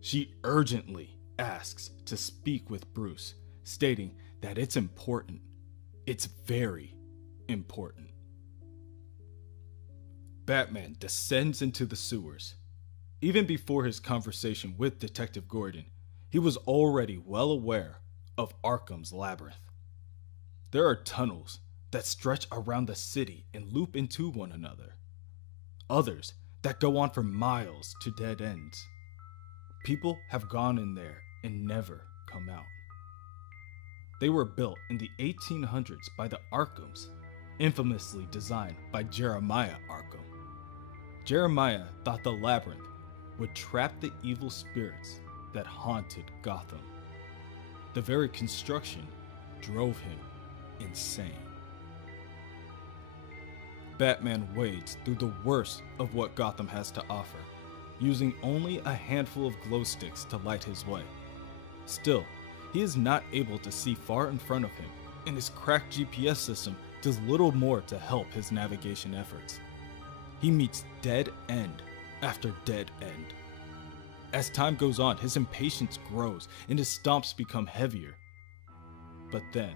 She urgently asks to speak with Bruce, stating that it's important. It's very important. Batman descends into the sewers. Even before his conversation with Detective Gordon, he was already well aware of Arkham's Labyrinth. There are tunnels that stretch around the city and loop into one another. Others that go on for miles to dead ends. People have gone in there and never come out. They were built in the 1800s by the Arkhams, infamously designed by Jeremiah Arkham. Jeremiah thought the labyrinth would trap the evil spirits that haunted Gotham. The very construction drove him insane. Batman wades through the worst of what Gotham has to offer, using only a handful of glow sticks to light his way. Still, he is not able to see far in front of him, and his cracked GPS system does little more to help his navigation efforts. He meets dead end after dead end. As time goes on, his impatience grows and his stomps become heavier. But then,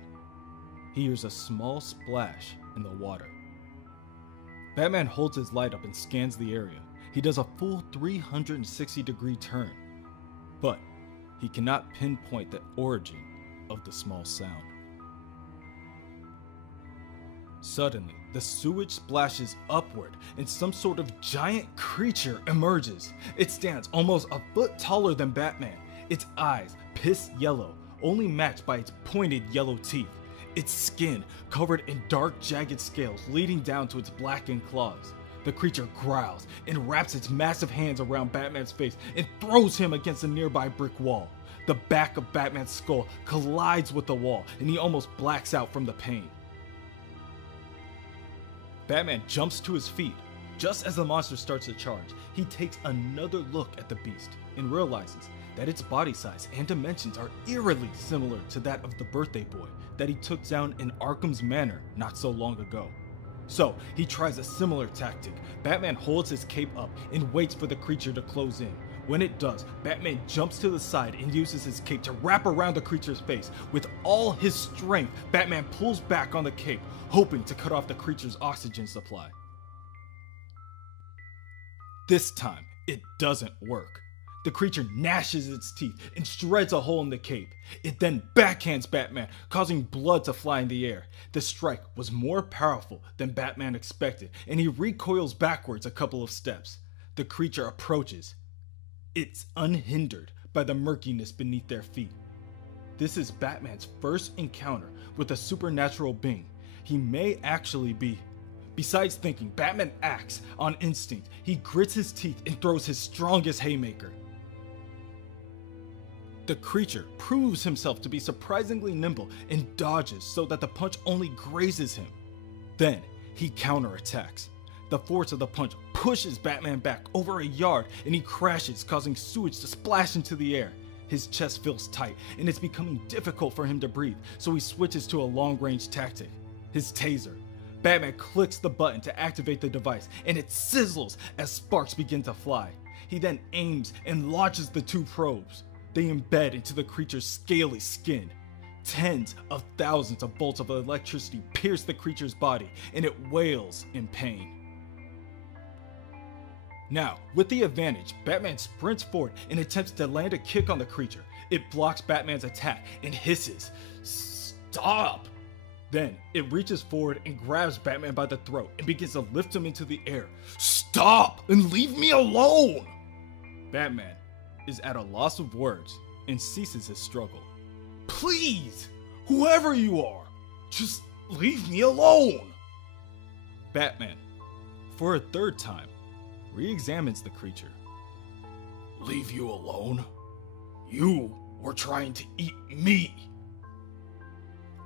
he hears a small splash in the water. Batman holds his light up and scans the area. He does a full 360-degree turn, but he cannot pinpoint the origin of the small sound. Suddenly, the sewage splashes upward and some sort of giant creature emerges. It stands almost a foot taller than Batman. Its eyes, piss yellow, only matched by its pointed yellow teeth. Its skin covered in dark, jagged scales leading down to its blackened claws. The creature growls and wraps its massive hands around Batman's face and throws him against a nearby brick wall. The back of Batman's skull collides with the wall and he almost blacks out from the pain. Batman jumps to his feet. Just as the monster starts to charge, he takes another look at the beast and realizes that its body size and dimensions are eerily similar to that of the birthday boy that he took down in Arkham's Manor not so long ago. So he tries a similar tactic. Batman holds his cape up and waits for the creature to close in. When it does, Batman jumps to the side and uses his cape to wrap around the creature's face. With all his strength, Batman pulls back on the cape, hoping to cut off the creature's oxygen supply. This time, it doesn't work. The creature gnashes its teeth and shreds a hole in the cape. It then backhands Batman, causing blood to fly in the air. The strike was more powerful than Batman expected, and he recoils backwards a couple of steps. The creature approaches. It's unhindered by the murkiness beneath their feet. This is Batman's first encounter with a supernatural being. He may actually be. Besides thinking, Batman acts on instinct. He grits his teeth and throws his strongest haymaker. The creature proves himself to be surprisingly nimble and dodges so that the punch only grazes him. Then he counterattacks. The force of the punch pushes Batman back over a yard and he crashes, causing sewage to splash into the air. His chest feels tight and it's becoming difficult for him to breathe, so he switches to a long-range tactic. His taser. Batman clicks the button to activate the device and it sizzles as sparks begin to fly. He then aims and launches the two probes. They embed into the creature's scaly skin. Tens of thousands of bolts of electricity pierce the creature's body and it wails in pain. Now, with the advantage, Batman sprints forward and attempts to land a kick on the creature. It blocks Batman's attack and hisses, "Stop!" Then, it reaches forward and grabs Batman by the throat and begins to lift him into the air. "Stop and leave me alone!" Batman is at a loss of words and ceases his struggle. "Please, whoever you are, just leave me alone!" Batman, for a third time, re-examines the creature. "Leave you alone? You were trying to eat me."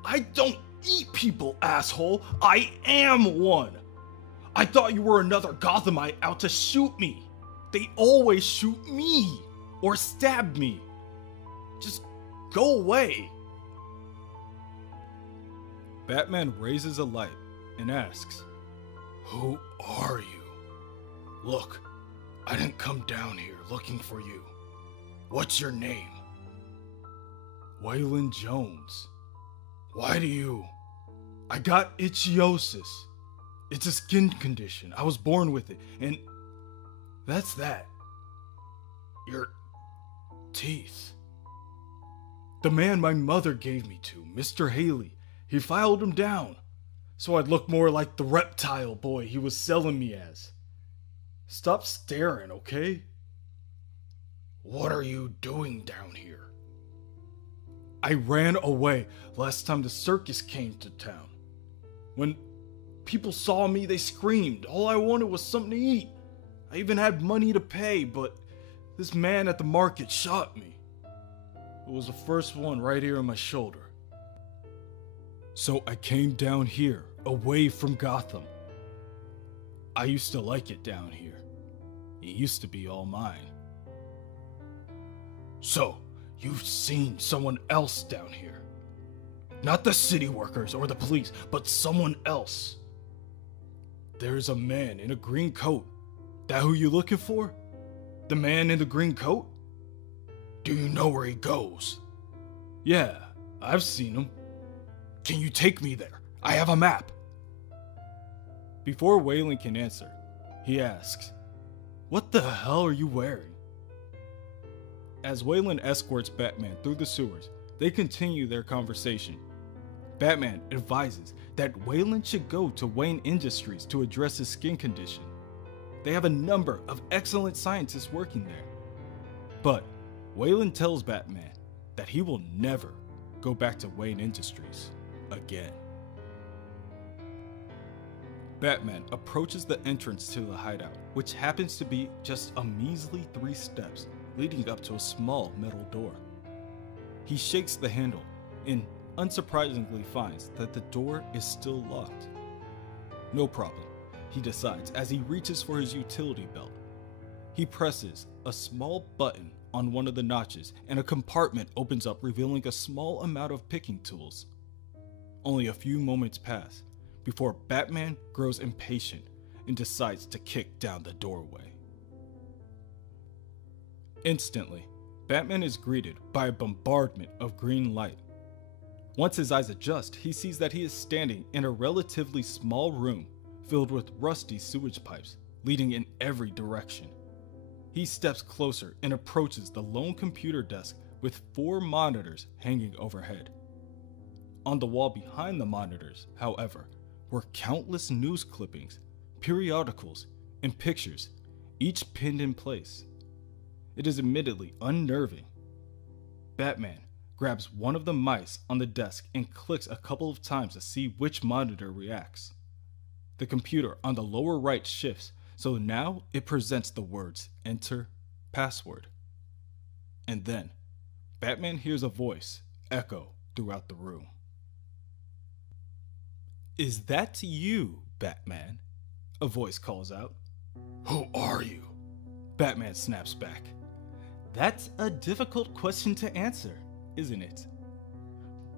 "I don't eat people, asshole. I am one. I thought you were another Gothamite out to shoot me. They always shoot me or stab me. Just go away." Batman raises a light and asks, "Who are you? Look, I didn't come down here looking for you. What's your name?" "Waylon Jones." "Why do you?" "I got ichthyosis. It's a skin condition. I was born with it, and that's that." "Your teeth." "The man my mother gave me to, Mr. Haley, he filed him down, so I'd look more like the reptile boy he was selling me as. Stop staring, okay? What are you doing down here? I ran away last time the circus came to town. When people saw me, they screamed. All I wanted was something to eat. I even had money to pay, but this man at the market shot me. It was the first one right here on my shoulder. So I came down here, away from Gotham. I used to like it down here. It used to be all mine. So, you've seen someone else down here. Not the city workers or the police, but someone else. There's a man in a green coat. That who you looking for? The man in the green coat? Do you know where he goes? Yeah, I've seen him. Can you take me there? I have a map. Before Waylon can answer, he asks, "What the hell are you wearing?" As Waylon escorts Batman through the sewers, they continue their conversation. Batman advises that Waylon should go to Wayne Industries to address his skin condition. They have a number of excellent scientists working there. But Waylon tells Batman that he will never go back to Wayne Industries again. Batman approaches the entrance to the hideout, which happens to be just a measly 3 steps leading up to a small metal door. He shakes the handle and unsurprisingly finds that the door is still locked. No problem, he decides as he reaches for his utility belt. He presses a small button on one of the notches and a compartment opens up, revealing a small amount of picking tools. Only a few moments pass before Batman grows impatient and decides to kick down the doorway. Instantly, Batman is greeted by a bombardment of green light. Once his eyes adjust, he sees that he is standing in a relatively small room filled with rusty sewage pipes leading in every direction. He steps closer and approaches the lone computer desk with 4 monitors hanging overhead. On the wall behind the monitors, however, were countless news clippings, periodicals, and pictures, each pinned in place. It is admittedly unnerving. Batman grabs one of the mice on the desk and clicks a couple of times to see which monitor reacts. The computer on the lower right shifts, so now it presents the words "Enter Password." And then, Batman hears a voice echo throughout the room. "Is that you, Batman?" a voice calls out. Who are you? Batman snaps back. That's a difficult question to answer, isn't it?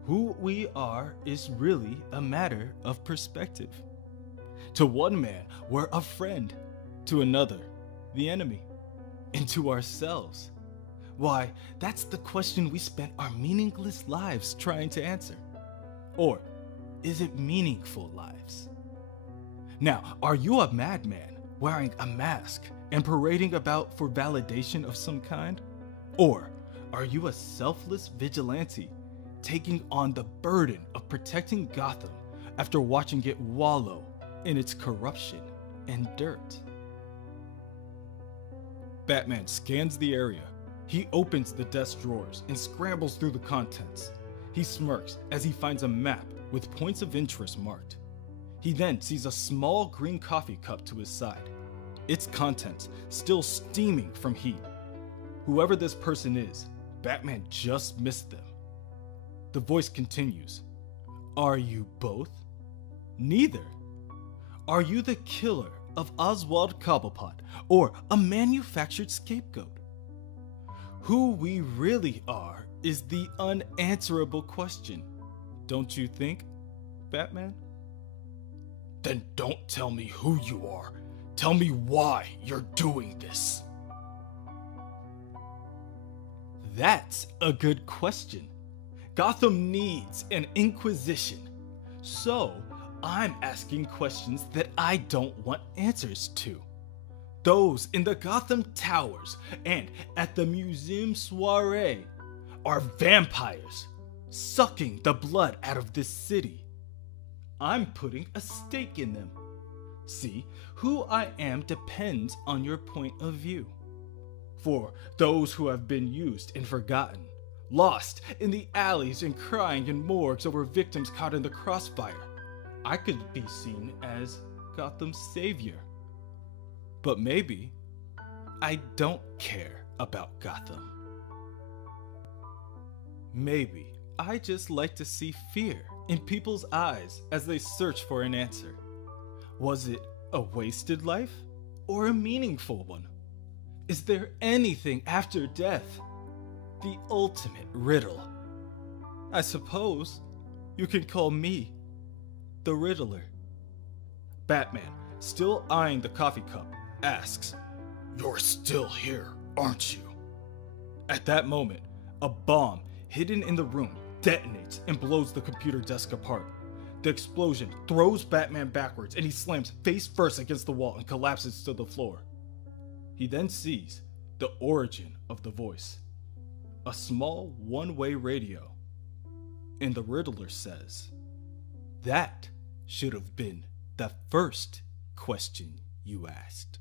Who we are is really a matter of perspective. To one man, we're a friend. To another, the enemy. And to ourselves, why, that's the question we spent our meaningless lives trying to answer. Or is it meaningful lives? Now, are you a madman wearing a mask and parading about for validation of some kind? Or are you a selfless vigilante taking on the burden of protecting Gotham after watching it wallow in its corruption and dirt? Batman scans the area. He opens the desk drawers and scrambles through the contents. He smirks as he finds a map with points of interest marked. He then sees a small green coffee cup to his side, its contents still steaming from heat. Whoever this person is, Batman just missed them. The voice continues. Are you both? Neither. Are you the killer of Oswald Cobblepot or a manufactured scapegoat? Who we really are is the unanswerable question, don't you think, Batman? Then don't tell me who you are. Tell me why you're doing this. That's a good question. Gotham needs an inquisition. So, I'm asking questions that I don't want answers to. Those in the Gotham Towers and at the museum soiree are vampires, sucking the blood out of this city. I'm putting a stake in them. See, who I am depends on your point of view. For those who have been used and forgotten, lost in the alleys and crying in morgues over victims caught in the crossfire, I could be seen as Gotham's savior. But maybe I don't care about Gotham. Maybe I just like to see fear in people's eyes as they search for an answer. Was it a wasted life or a meaningful one? Is there anything after death? The ultimate riddle. I suppose you can call me the Riddler. Batman, still eyeing the coffee cup, asks, "You're still here, aren't you?" At that moment, a bomb hidden in the room detonates and blows the computer desk apart. The explosion throws Batman backwards and he slams face first against the wall and collapses to the floor. He then sees the origin of the voice. A small one-way radio. And the Riddler says, "That should have been the first question you asked."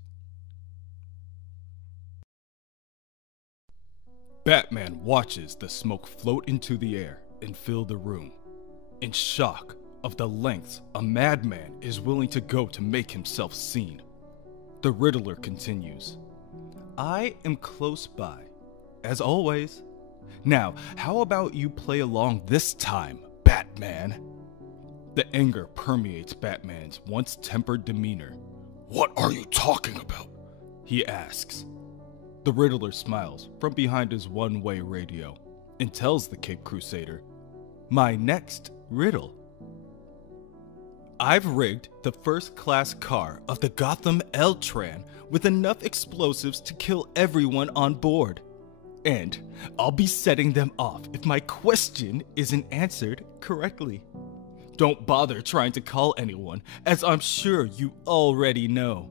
Batman watches the smoke float into the air and fill the room, in shock of the lengths a madman is willing to go to make himself seen. The Riddler continues, "I am close by, as always. Now, how about you play along this time, Batman?" The anger permeates Batman's once tempered demeanor. "What are you talking about?" he asks. The Riddler smiles from behind his one-way radio and tells the Cape Crusader, "My next riddle. I've rigged the first-class car of the Gotham L-Tran with enough explosives to kill everyone on board. And I'll be setting them off if my question isn't answered correctly. Don't bother trying to call anyone, as I'm sure you already know.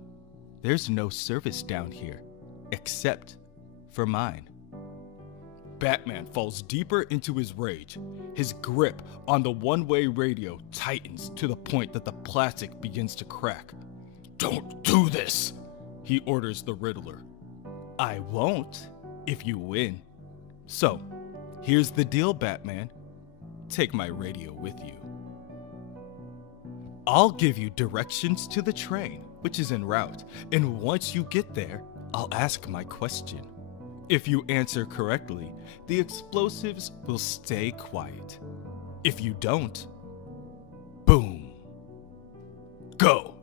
There's no service down here, except for mine." Batman falls deeper into his rage. His grip on the one-way radio tightens to the point that the plastic begins to crack. "Don't do this," he orders the Riddler. "I won't if you win. So, here's the deal, Batman. Take my radio with you. I'll give you directions to the train, which is en route, and once you get there, I'll ask my question. If you answer correctly, the explosives will stay quiet. If you don't, boom. Go,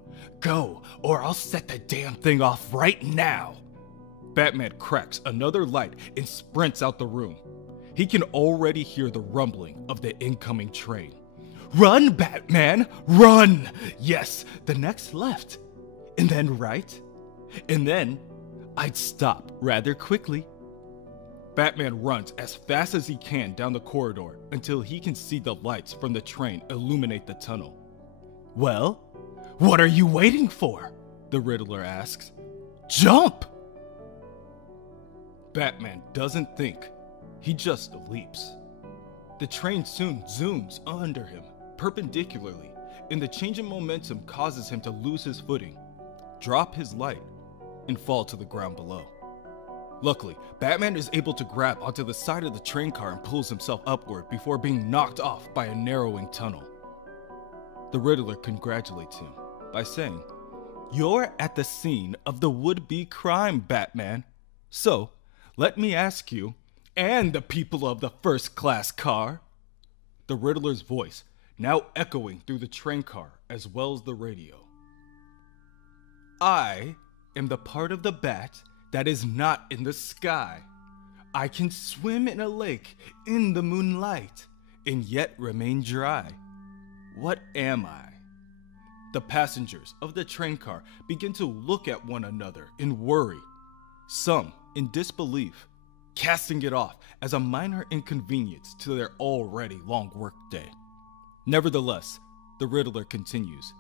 or I'll set the damn thing off right now." Batman cracks another light and sprints out the room. He can already hear the rumbling of the incoming train. "Run, Batman, run! Yes, the next left, and then right, and then I'd stop rather quickly." Batman runs as fast as he can down the corridor until he can see the lights from the train illuminate the tunnel. "Well, what are you waiting for?" the Riddler asks. "Jump!" Batman doesn't think. He just leaps. The train soon zooms under him, perpendicularly, and the change in momentum causes him to lose his footing, drop his light, and fall to the ground below. Luckily, Batman is able to grab onto the side of the train car and pulls himself upward before being knocked off by a narrowing tunnel. The Riddler congratulates him by saying, "You're at the scene of the would-be crime, Batman. So, let me ask you, and the people of the first-class car." The Riddler's voice now echoing through the train car as well as the radio. "I am the part of the bat that is not in the sky. I can swim in a lake in the moonlight and yet remain dry. What am I?" The passengers of the train car begin to look at one another in worry, some in disbelief, casting it off as a minor inconvenience to their already long workday. Nevertheless, the Riddler continues,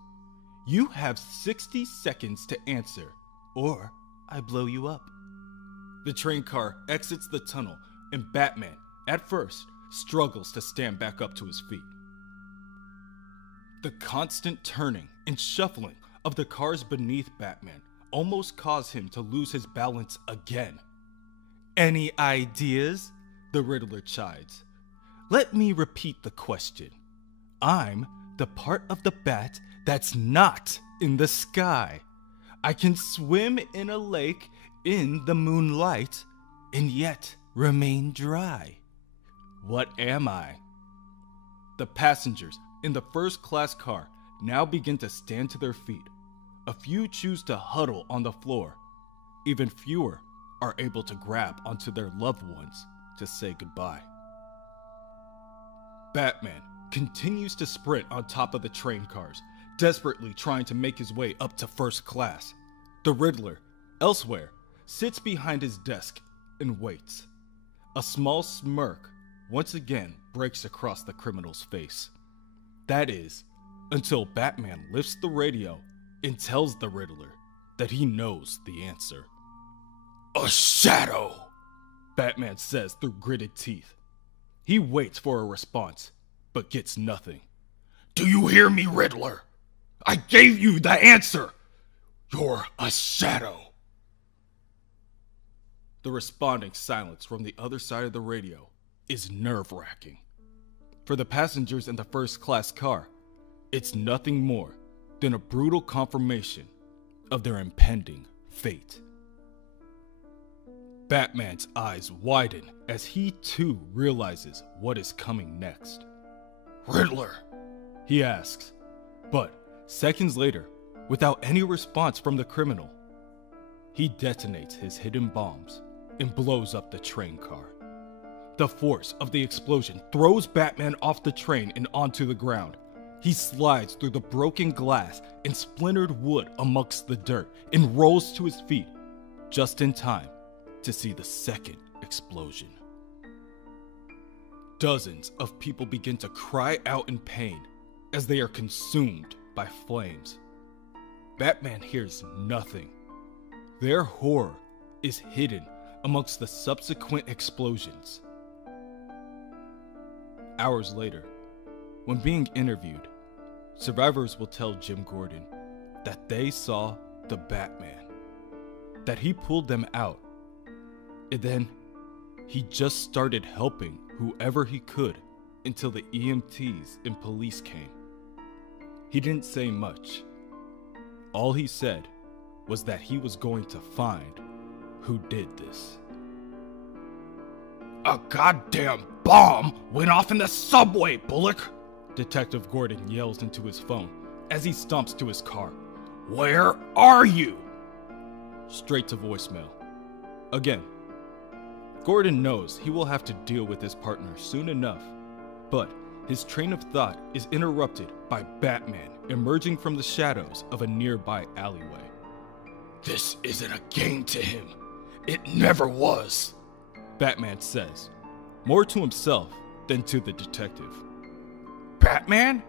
"You have 60 seconds to answer, or I blow you up." The train car exits the tunnel, and Batman, at first, struggles to stand back up to his feet. The constant turning and shuffling of the cars beneath Batman almost caused him to lose his balance again. "Any ideas?" the Riddler chides. "Let me repeat the question. I'm the part of the bat that's not in the sky. I can swim in a lake in the moonlight and yet remain dry. What am I?" The passengers in the first-class car now begin to stand to their feet. A few choose to huddle on the floor. Even fewer are able to grab onto their loved ones to say goodbye. Batman continues to sprint on top of the train cars, desperately trying to make his way up to first class. The Riddler, elsewhere, sits behind his desk and waits. A small smirk once again breaks across the criminal's face. That is, until Batman lifts the radio and tells the Riddler that he knows the answer. "A shadow," Batman says through gritted teeth. He waits for a response, but gets nothing. "Do you hear me, Riddler? I gave you the answer. You're a shadow." The responding silence from the other side of the radio is nerve-wracking. For the passengers in the first-class car, it's nothing more than a brutal confirmation of their impending fate. Batman's eyes widen as he too realizes what is coming next. "Riddler," he asks, but seconds later, without any response from the criminal, he detonates his hidden bombs and blows up the train car. The force of the explosion throws Batman off the train and onto the ground. He slides through the broken glass and splintered wood amongst the dirt and rolls to his feet, just in time to see the second explosion. Dozens of people begin to cry out in pain as they are consumed by flames. Batman hears nothing. Their horror is hidden amongst the subsequent explosions. Hours later, when being interviewed, survivors will tell Jim Gordon that they saw the Batman, that he pulled them out, and then he just started helping whoever he could until the EMTs and police came. He didn't say much. All he said was that he was going to find who did this. "A goddamn bomb went off in the subway, Bullock!" Detective Gordon yells into his phone as he stomps to his car. "Where are you?" Straight to voicemail. Again. Gordon knows he will have to deal with his partner soon enough, but his train of thought is interrupted by Batman emerging from the shadows of a nearby alleyway. "This isn't a game to him. It never was," Batman says, more to himself than to the detective. "Batman?"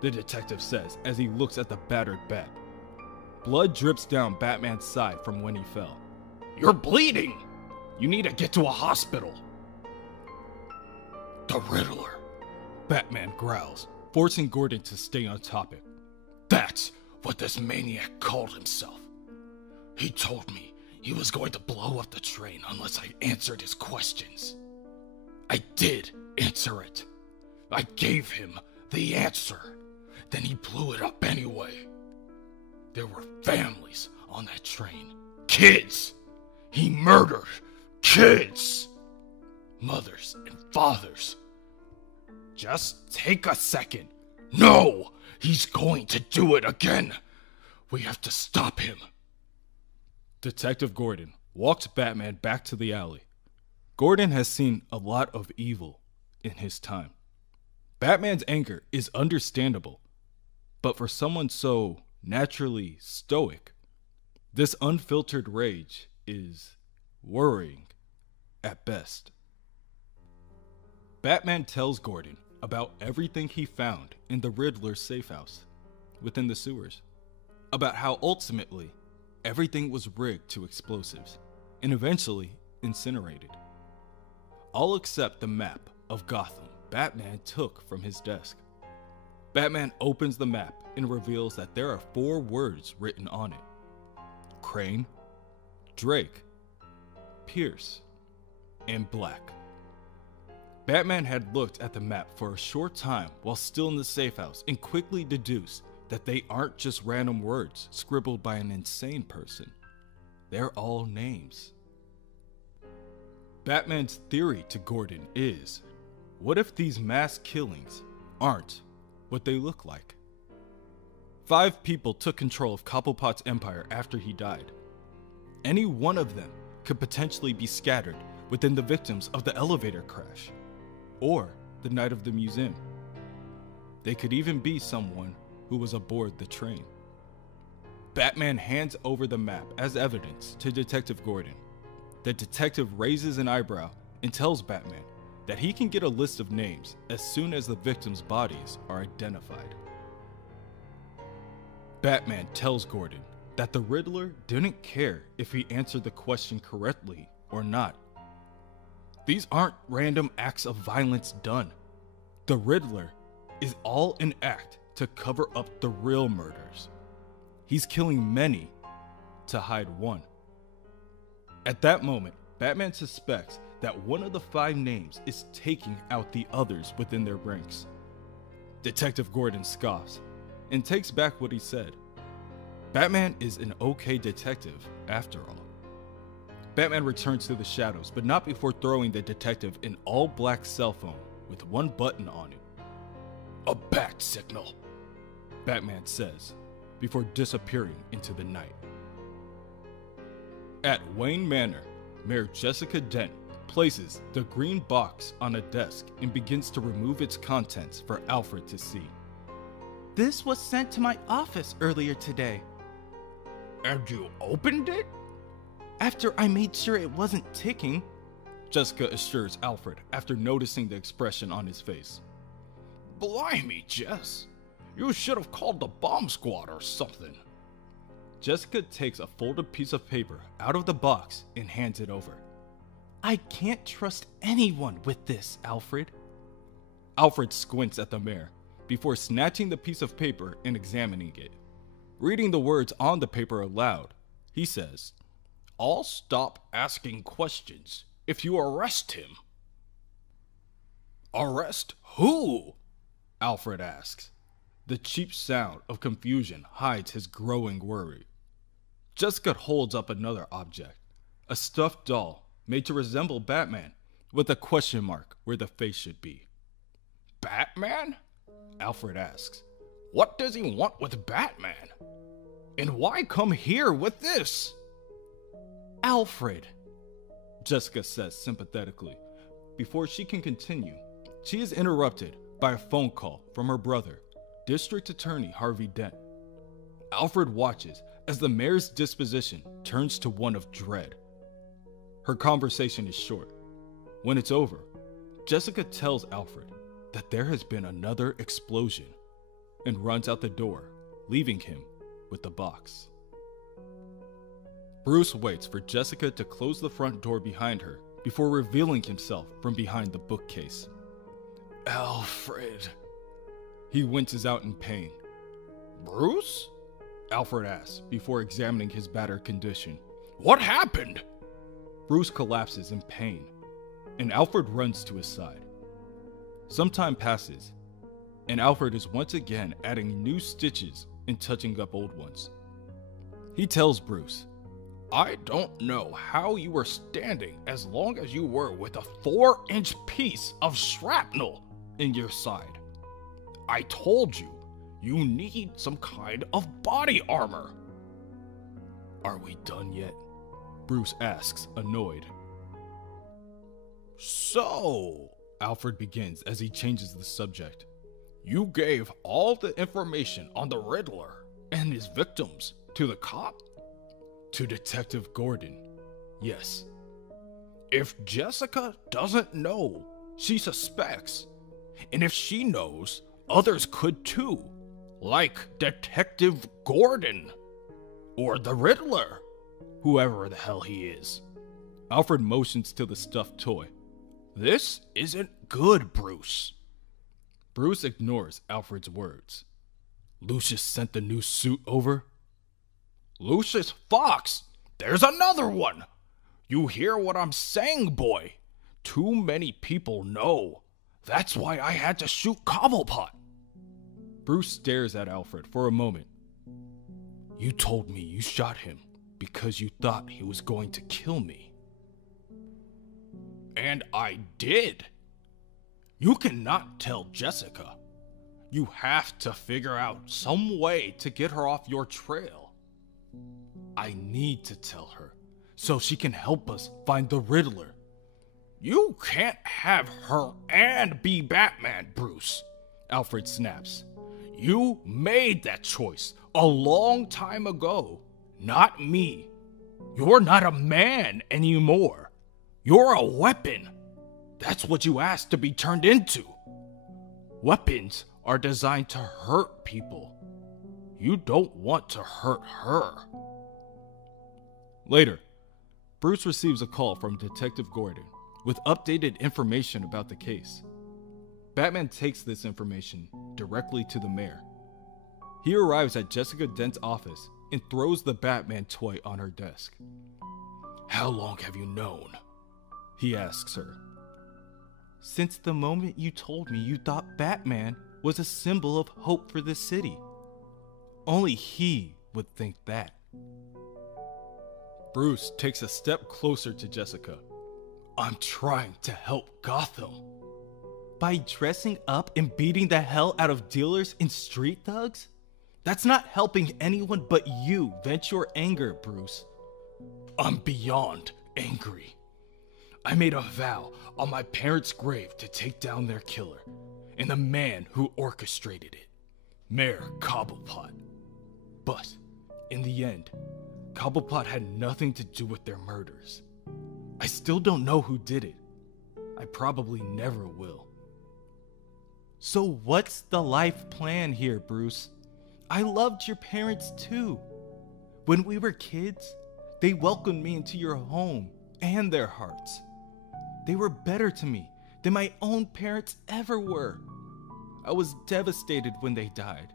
the detective says as he looks at the battered bat. Blood drips down Batman's side from when he fell. "You're bleeding! You need to get to a hospital." "The Riddler," Batman growls, forcing Gordon to stay on topic. "That's what this maniac called himself. He told me he was going to blow up the train unless I answered his questions. I did answer it. I gave him the answer. Then he blew it up anyway. There were families on that train. Kids! He murdered kids! Mothers and fathers. Just take a second. No! He's going to do it again. We have to stop him." Detective Gordon walks Batman back to the alley. Gordon has seen a lot of evil in his time. Batman's anger is understandable, but for someone so naturally stoic, this unfiltered rage is worrying at best. Batman tells Gordon about everything he found in the Riddler's safe house within the sewers, about how ultimately everything was rigged to explosives and eventually incinerated. All except the map of Gotham Batman took from his desk. Batman opens the map and reveals that there are 4 words written on it: Crane, Drake, Pierce, and Black. Batman had looked at the map for a short time while still in the safe house and quickly deduced that they aren't just random words scribbled by an insane person. They're all names. Batman's theory to Gordon is, what if these mass killings aren't what they look like? 5 people took control of Cobblepot's empire after he died. Any one of them could potentially be scattered within the victims of the elevator crash, or the night of the museum. They could even be someone who was aboard the train. Batman hands over the map as evidence to Detective Gordon. The detective raises an eyebrow and tells Batman that he can get a list of names as soon as the victims' bodies are identified. Batman tells Gordon that the Riddler didn't care if he answered the question correctly or not. These aren't random acts of violence done. The Riddler is all an act to cover up the real murders. He's killing many to hide one. At that moment, Batman suspects that one of the 5 names is taking out the others within their ranks. Detective Gordon scoffs and takes back what he said. Batman is an okay detective after all. Batman returns to the shadows, but not before throwing the detective an all-black cell phone with one button on it. "A bat signal," Batman says, before disappearing into the night. At Wayne Manor, Mayor Jessica Dent places the green box on a desk and begins to remove its contents for Alfred to see. "This was sent to my office earlier today." "And you opened it?" "After I made sure it wasn't ticking," Jessica assures Alfred after noticing the expression on his face. "Blimey, Jess. You should have called the bomb squad or something." Jessica takes a folded piece of paper out of the box and hands it over. "I can't trust anyone with this, Alfred." Alfred squints at the mayor before snatching the piece of paper and examining it. Reading the words on the paper aloud, he says, "I'll stop asking questions if you arrest him." "Arrest who?" Alfred asks. The cheap sound of confusion hides his growing worry. Jessica holds up another object, a stuffed doll made to resemble Batman, with a question mark where the face should be. "Batman?" Alfred asks. "What does he want with Batman? And why come here with this?" "Alfred," Jessica says sympathetically. Before she can continue, she is interrupted by a phone call from her brother, District Attorney Harvey Dent. Alfred watches as the mayor's disposition turns to one of dread. Her conversation is short. When it's over, Jessica tells Alfred that there has been another explosion and runs out the door, leaving him with the box. Bruce waits for Jessica to close the front door behind her before revealing himself from behind the bookcase. "Alfred." He winces out in pain. "Bruce?" Alfred asks before examining his battered condition. "What happened?" Bruce collapses in pain, and Alfred runs to his side. Some time passes, and Alfred is once again adding new stitches and touching up old ones. He tells Bruce, "I don't know how you were standing as long as you were with a 4-inch piece of shrapnel in your side. I told you, you need some kind of body armor." "Are we done yet?" Bruce asks, annoyed. "So," Alfred begins as he changes the subject, "you gave all the information on the Riddler and his victims to the cop?" "To Detective Gordon, yes." "If Jessica doesn't know, she suspects. And if she knows, others could too. Like Detective Gordon. Or the Riddler. Whoever the hell he is." Alfred motions to the stuffed toy. This isn't good, Bruce. Bruce ignores Alfred's words. Lucius sent the new suit over? Lucius Fox! There's another one! You hear what I'm saying, boy? Too many people know. That's why I had to shoot Cobblepot. Bruce stares at Alfred for a moment. You told me you shot him because you thought he was going to kill me. And I did. You cannot tell Jessica. You have to figure out some way to get her off your trail. I need to tell her so she can help us find the Riddler. You can't have her and be Batman, Bruce, Alfred snaps. You made that choice a long time ago, not me. You're not a man anymore. You're a weapon. That's what you asked to be turned into. Weapons are designed to hurt people. You don't want to hurt her. Later, Bruce receives a call from Detective Gordon with updated information about the case. Batman takes this information directly to the mayor. He arrives at Jessica Dent's office and throws the Batman toy on her desk. How long have you known? He asks her. Since the moment you told me you thought Batman was a symbol of hope for this city. Only he would think that. Bruce takes a step closer to Jessica. I'm trying to help Gotham. By dressing up and beating the hell out of dealers and street thugs? That's not helping anyone but you vent your anger, Bruce. I'm beyond angry. I made a vow on my parents' grave to take down their killer and the man who orchestrated it, Mayor Cobblepot. But in the end, Cobblepot had nothing to do with their murders. I still don't know who did it. I probably never will. So what's the life plan here, Bruce? I loved your parents too. When we were kids, they welcomed me into your home and their hearts. They were better to me than my own parents ever were. I was devastated when they died.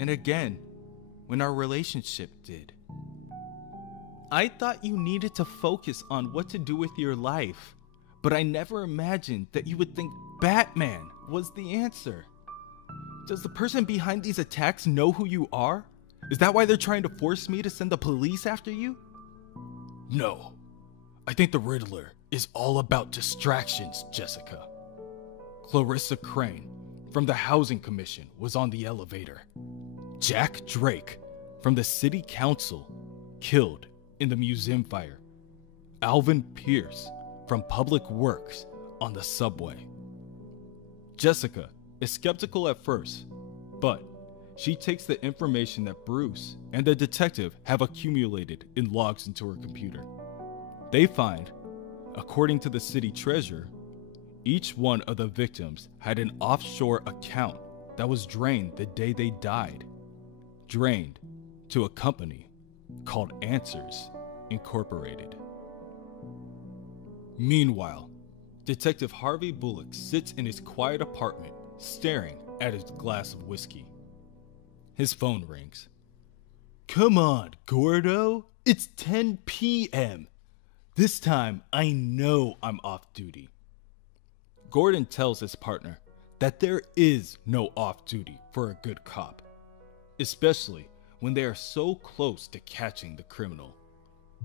And again, when our relationship did. I thought you needed to focus on what to do with your life, but I never imagined that you would think Batman was the answer. Does the person behind these attacks know who you are? Is that why they're trying to force me to send the police after you? No. I think the Riddler is all about distractions, Jessica. Clarissa Crane from the Housing Commission was on the elevator. Jack Drake from the City Council killed in the museum fire. Alvin Pierce from Public Works on the subway. Jessica is skeptical at first, but she takes the information that Bruce and the detective have accumulated in logs into her computer. They find, according to the city treasurer, each one of the victims had an offshore account that was drained the day they died. Drained to a company called Answers Incorporated. Meanwhile, Detective Harvey Bullock sits in his quiet apartment staring at his glass of whiskey. His phone rings. Come on, Gordo. It's 10 p.m. This time, I know I'm off duty. Gordon tells his partner that there is no off duty for a good cop, especially when they are so close to catching the criminal.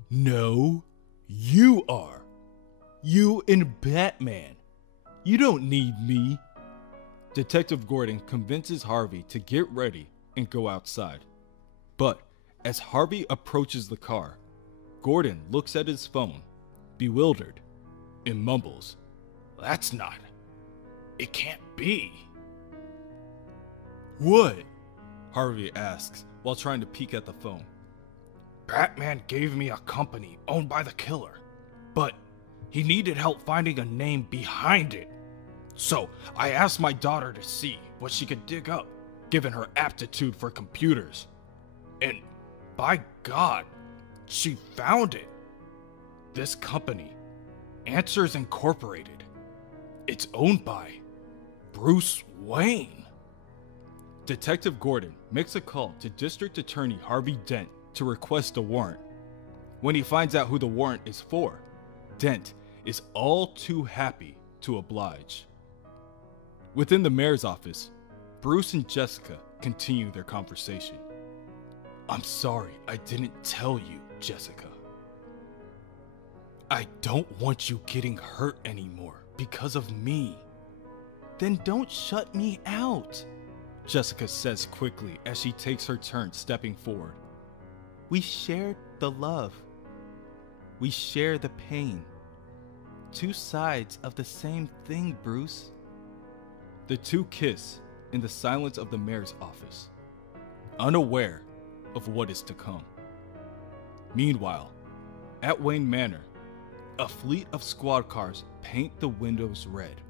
No, you are. You and Batman. You don't need me. Detective Gordon convinces Harvey to get ready and go outside. But as Harvey approaches the car, Gordon looks at his phone, bewildered, and mumbles, "That's not. It can't be." "What?" Harvey asks while trying to peek at the phone. Batman gave me a company owned by the killer, but he needed help finding a name behind it. So I asked my daughter to see what she could dig up, given her aptitude for computers. And by God, she found it. This company, Answers Incorporated, It's owned by Bruce Wayne. Detective Gordon makes a call to District Attorney Harvey Dent to request a warrant. When he finds out who the warrant is for, Dent is all too happy to oblige. Within the mayor's office, Bruce and Jessica continue their conversation. I'm sorry I didn't tell you, Jessica. I don't want you getting hurt anymore because of me. Then don't shut me out, Jessica says quickly as she takes her turn stepping forward. We shared the love. We share the pain. Two sides of the same thing, Bruce. The two kiss in the silence of the mayor's office, unaware of what is to come. Meanwhile, at Wayne Manor, a fleet of squad cars paint the windows red.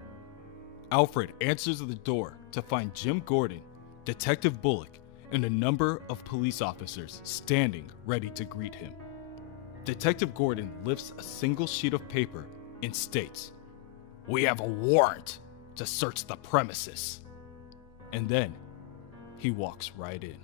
Alfred answers the door to find Jim Gordon, Detective Bullock, and a number of police officers standing ready to greet him. Detective Gordon lifts a single sheet of paper and states, "We have a warrant to search the premises." And then he walks right in.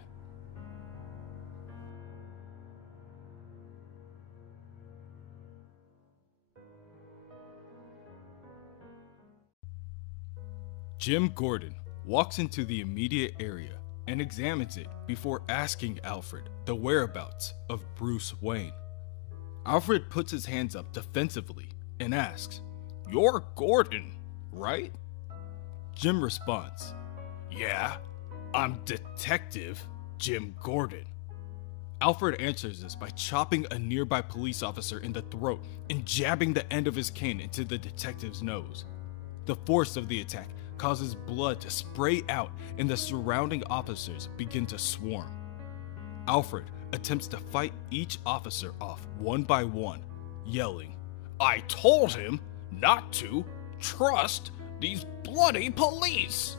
Jim Gordon walks into the immediate area and examines it before asking Alfred the whereabouts of Bruce Wayne. Alfred puts his hands up defensively and asks, "You're Gordon, right?" Jim responds, "Yeah, I'm Detective Jim Gordon." Alfred answers this by chopping a nearby police officer in the throat and jabbing the end of his cane into the detective's nose. The force of the attack causes blood to spray out and the surrounding officers begin to swarm. Alfred attempts to fight each officer off one by one, yelling, "I told him not to trust these bloody police!"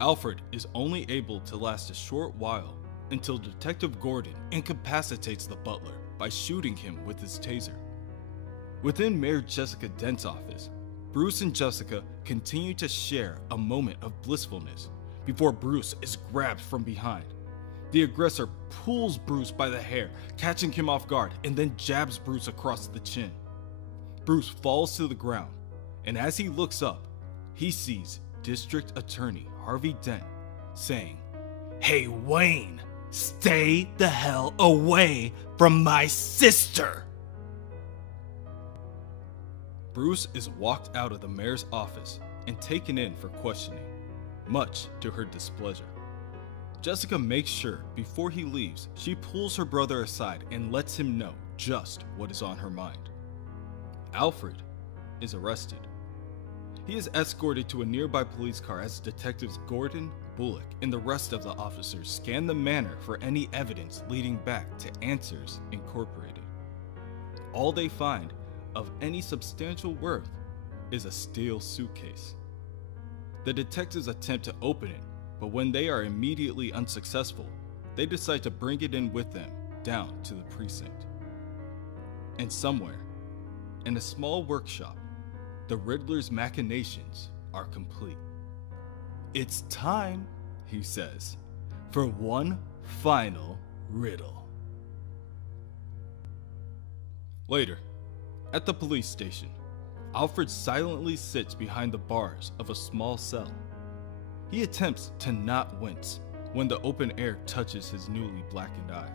Alfred is only able to last a short while until Detective Gordon incapacitates the butler by shooting him with his taser. Within Mayor Jessica Dent's office, Bruce and Jessica continue to share a moment of blissfulness before Bruce is grabbed from behind. The aggressor pulls Bruce by the hair, catching him off guard, and then jabs Bruce across the chin. Bruce falls to the ground, and as he looks up, he sees District Attorney Harvey Dent saying, "Hey Wayne, stay the hell away from my sister!" Bruce is walked out of the mayor's office and taken in for questioning, much to her displeasure. Jessica makes sure before he leaves, she pulls her brother aside and lets him know just what is on her mind. Alfred is arrested. He is escorted to a nearby police car as Detectives Gordon, Bullock, and the rest of the officers scan the manor for any evidence leading back to Answers Incorporated. All they find of any substantial worth is a steel suitcase. The detectives attempt to open it, but when they are immediately unsuccessful, they decide to bring it in with them down to the precinct. And somewhere, in a small workshop, the Riddler's machinations are complete. "It's time," he says, "for one final riddle." Later, at the police station, Alfred silently sits behind the bars of a small cell. He attempts to not wince when the open air touches his newly blackened eye.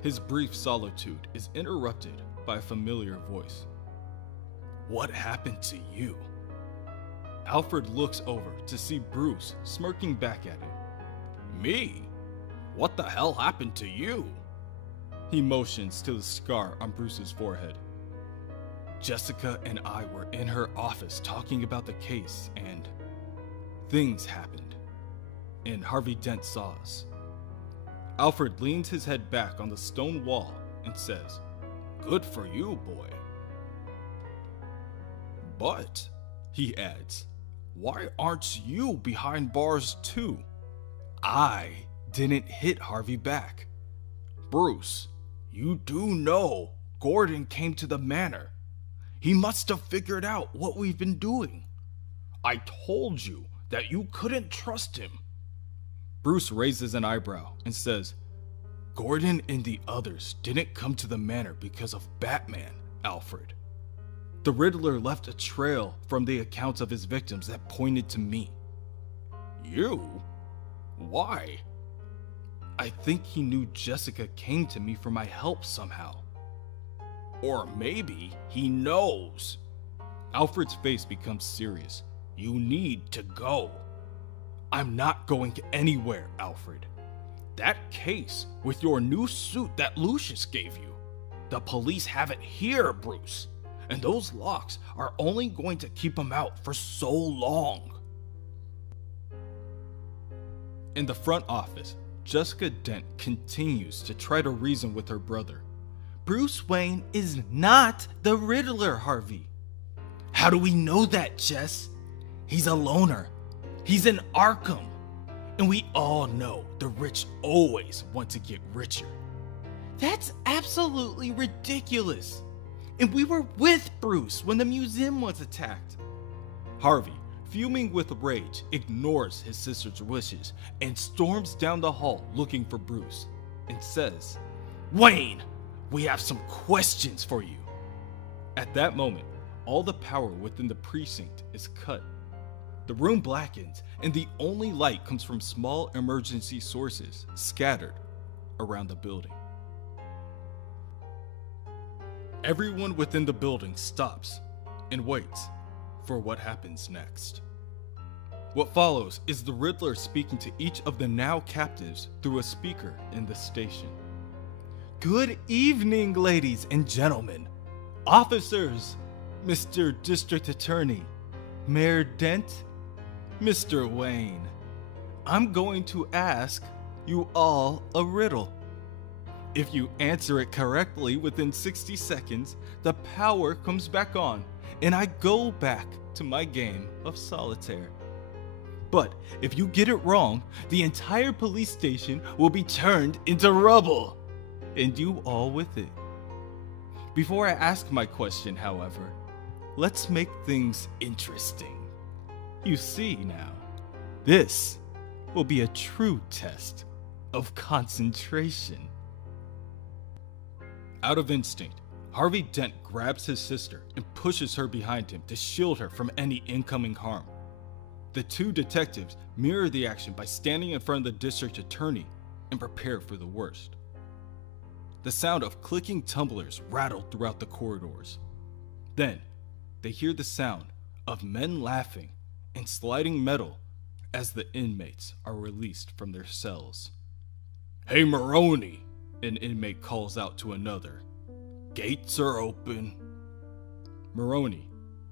His brief solitude is interrupted by a familiar voice. "What happened to you?" Alfred looks over to see Bruce smirking back at him. "Me? What the hell happened to you?" He motions to the scar on Bruce's forehead. "Jessica and I were in her office talking about the case, and things happened, and Harvey Dent saw us." Alfred leans his head back on the stone wall and says, "Good for you, boy." "But," he adds, "why aren't you behind bars too?" "I didn't hit Harvey back." "Bruce, you do know Gordon came to the manor. He must have figured out what we've been doing. I told you that you couldn't trust him. Bruce raises an eyebrow and says, Gordon and the others didn't come to the manor because of Batman, Alfred. The Riddler left a trail from the accounts of his victims that pointed to me. You? Why? I think he knew Jessica came to me for my help somehow. Or maybe he knows. Alfred's face becomes serious. You need to go. I'm not going anywhere, Alfred. That case with your new suit that Lucius gave you, the police have it here, Bruce. And those locks are only going to keep him out for so long. In the front office, Jessica Dent continues to try to reason with her brother. Bruce Wayne is not the Riddler, Harvey. How do we know that, Jess? He's a loner. He's in Arkham. And we all know the rich always want to get richer. That's absolutely ridiculous. And we were with Bruce when the museum was attacked. Harvey, fuming with rage, ignores his sister's wishes and storms down the hall looking for Bruce and says, Wayne, we have some questions for you. At that moment, all the power within the precinct is cut. The room blackens and the only light comes from small emergency sources scattered around the building. Everyone within the building stops and waits for what happens next. What follows is the Riddler speaking to each of the now captives through a speaker in the station. Good evening, ladies and gentlemen. Officers, Mr. District Attorney, Mayor Dent, Mr. Wayne. I'm going to ask you all a riddle. If you answer it correctly within 60 seconds, the power comes back on, and I go back to my game of solitaire. But if you get it wrong, the entire police station will be turned into rubble, and you all with it. Before I ask my question, however, let's make things interesting. You see now, this will be a true test of concentration. Out of instinct, Harvey Dent grabs his sister and pushes her behind him to shield her from any incoming harm. The two detectives mirror the action by standing in front of the district attorney and prepare for the worst. The sound of clicking tumblers rattled throughout the corridors. Then, they hear the sound of men laughing and sliding metal as the inmates are released from their cells. Hey, Maroney, an inmate calls out to another. Gates are open. Maroney,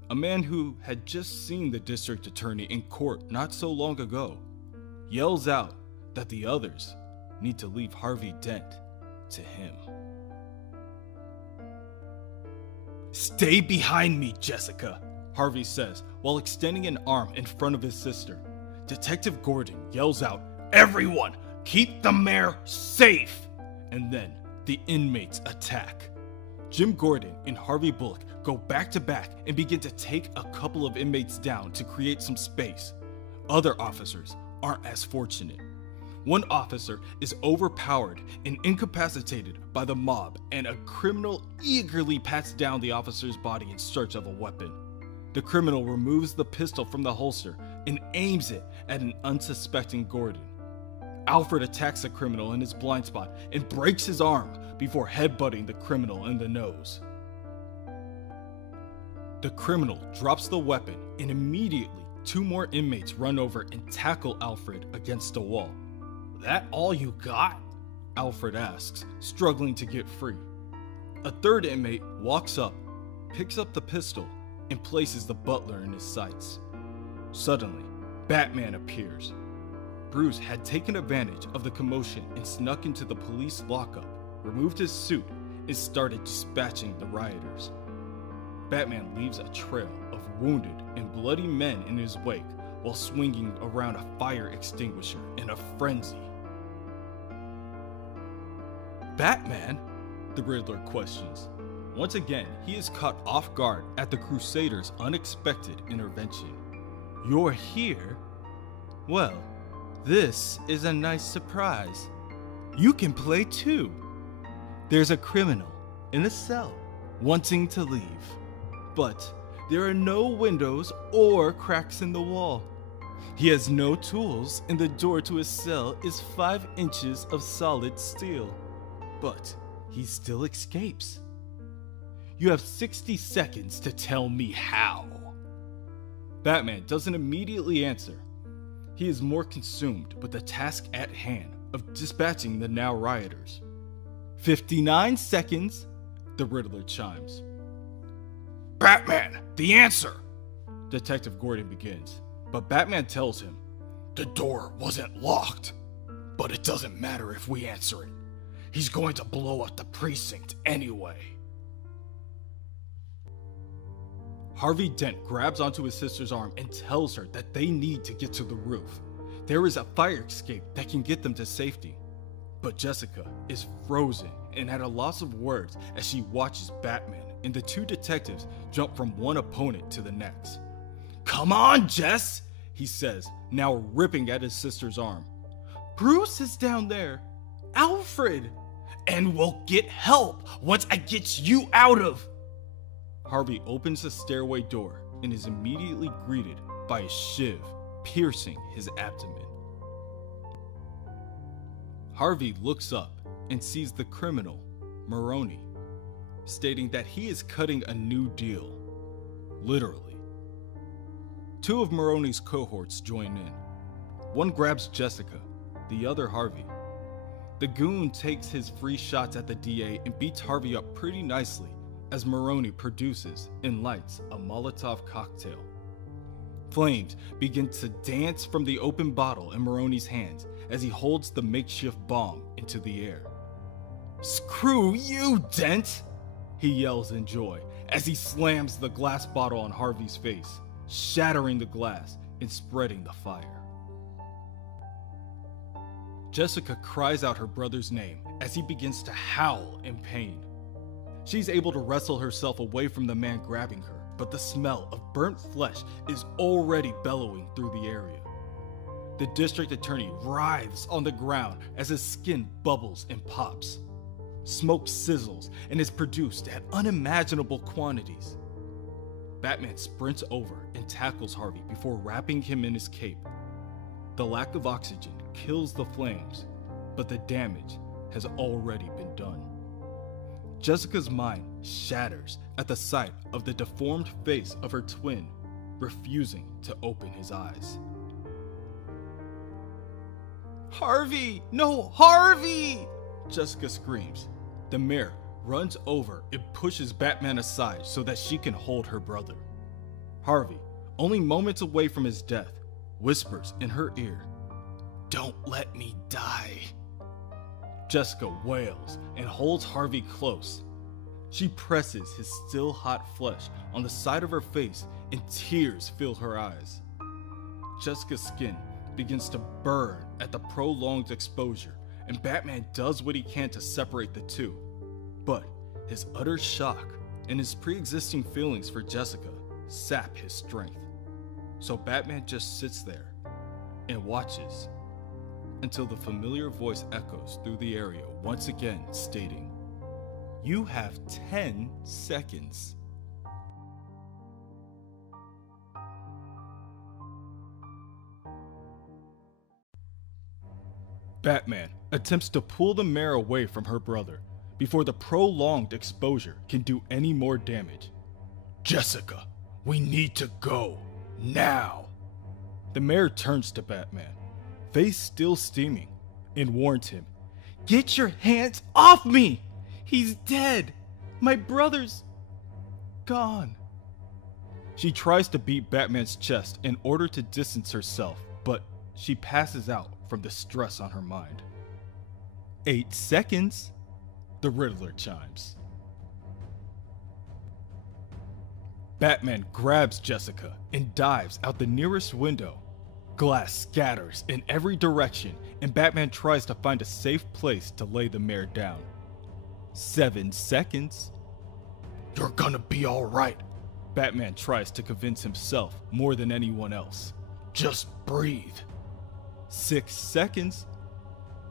a man who had just seen the district attorney in court not so long ago, yells out that the others need to leave Harvey Dent to him. Stay behind me, Jessica, Harvey says while extending an arm in front of his sister. Detective Gordon yells out, Everyone, keep the mayor safe! And then the inmates attack. Jim Gordon and Harvey Bullock go back to back and begin to take a couple of inmates down to create some space. Other officers aren't as fortunate. One officer is overpowered and incapacitated by the mob, and a criminal eagerly pats down the officer's body in search of a weapon. The criminal removes the pistol from the holster and aims it at an unsuspecting Gordon. Alfred attacks the criminal in his blind spot and breaks his arm before headbutting the criminal in the nose. The criminal drops the weapon, and immediately two more inmates run over and tackle Alfred against a wall. That all you got? Alfred asks, struggling to get free. A third inmate walks up, picks up the pistol, and places the butler in his sights. Suddenly, Batman appears. Bruce had taken advantage of the commotion and snuck into the police lockup, removed his suit, and started dispatching the rioters. Batman leaves a trail of wounded and bloody men in his wake while swinging around a fire extinguisher in a frenzy. Batman? The Riddler questions. Once again, he is caught off guard at the Crusaders' unexpected intervention. You're here? Well, this is a nice surprise. You can play too. There's a criminal in a cell wanting to leave, but there are no windows or cracks in the wall. He has no tools, and the door to his cell is 5 inches of solid steel. But he still escapes. You have 60 seconds to tell me how. Batman doesn't immediately answer. He is more consumed with the task at hand of dispatching the now rioters. 59 seconds, the Riddler chimes. Batman, the answer! Detective Gordon begins, but Batman tells him, the door wasn't locked, but it doesn't matter if we answer it. He's going to blow up the precinct anyway. Harvey Dent grabs onto his sister's arm and tells her that they need to get to the roof. There is a fire escape that can get them to safety. But Jessica is frozen and at a loss of words as she watches Batman and the 2 detectives jump from one opponent to the next. Come on, Jess, he says, now ripping at his sister's arm. Bruce is down there. Alfred. And we'll get help once I get you out of. Harvey opens the stairway door and is immediately greeted by a shiv piercing his abdomen. Harvey looks up and sees the criminal, Maroney, stating that he is cutting a new deal. Literally. 2 of Maroney's cohorts join in. One grabs Jessica, the other Harvey. The goon takes his free shots at the DA and beats Harvey up pretty nicely as Maroney produces and lights a Molotov cocktail. Flames begin to dance from the open bottle in Maroney's hands as he holds the makeshift bomb into the air. Screw you, Dent! He yells in joy as he slams the glass bottle on Harvey's face, shattering the glass and spreading the fire. Jessica cries out her brother's name as he begins to howl in pain. She's able to wrestle herself away from the man grabbing her, but the smell of burnt flesh is already bellowing through the area. The district attorney writhes on the ground as his skin bubbles and pops. Smoke sizzles and is produced at unimaginable quantities. Batman sprints over and tackles Harvey before wrapping him in his cape. The lack of oxygen kills the flames, but the damage has already been done. Jessica's mind shatters at the sight of the deformed face of her twin, refusing to open his eyes. Harvey! No, Harvey! Jessica screams. The mayor runs over and pushes Batman aside so that she can hold her brother. Harvey, only moments away from his death, whispers in her ear, "Don't let me die." Jessica wails and holds Harvey close. She presses his still hot flesh on the side of her face and tears fill her eyes. Jessica's skin begins to burn at the prolonged exposure, and Batman does what he can to separate the two. But his utter shock and his pre-existing feelings for Jessica sap his strength. So Batman just sits there and watches until the familiar voice echoes through the area once again, stating, "You have 10 seconds. Batman attempts to pull the mayor away from her brother before the prolonged exposure can do any more damage. "Jessica, we need to go now." The mayor turns to Batman, face still steaming, and warns him, "Get your hands off me! He's dead! My brother's gone." She tries to beat Batman's chest in order to distance herself, but she passes out from the stress on her mind. 8 seconds. The Riddler chimes. Batman grabs Jessica and dives out the nearest window. Glass scatters in every direction, and Batman tries to find a safe place to lay the mayor down. 7 seconds. You're gonna be alright. Batman tries to convince himself more than anyone else. Just breathe. 6 seconds.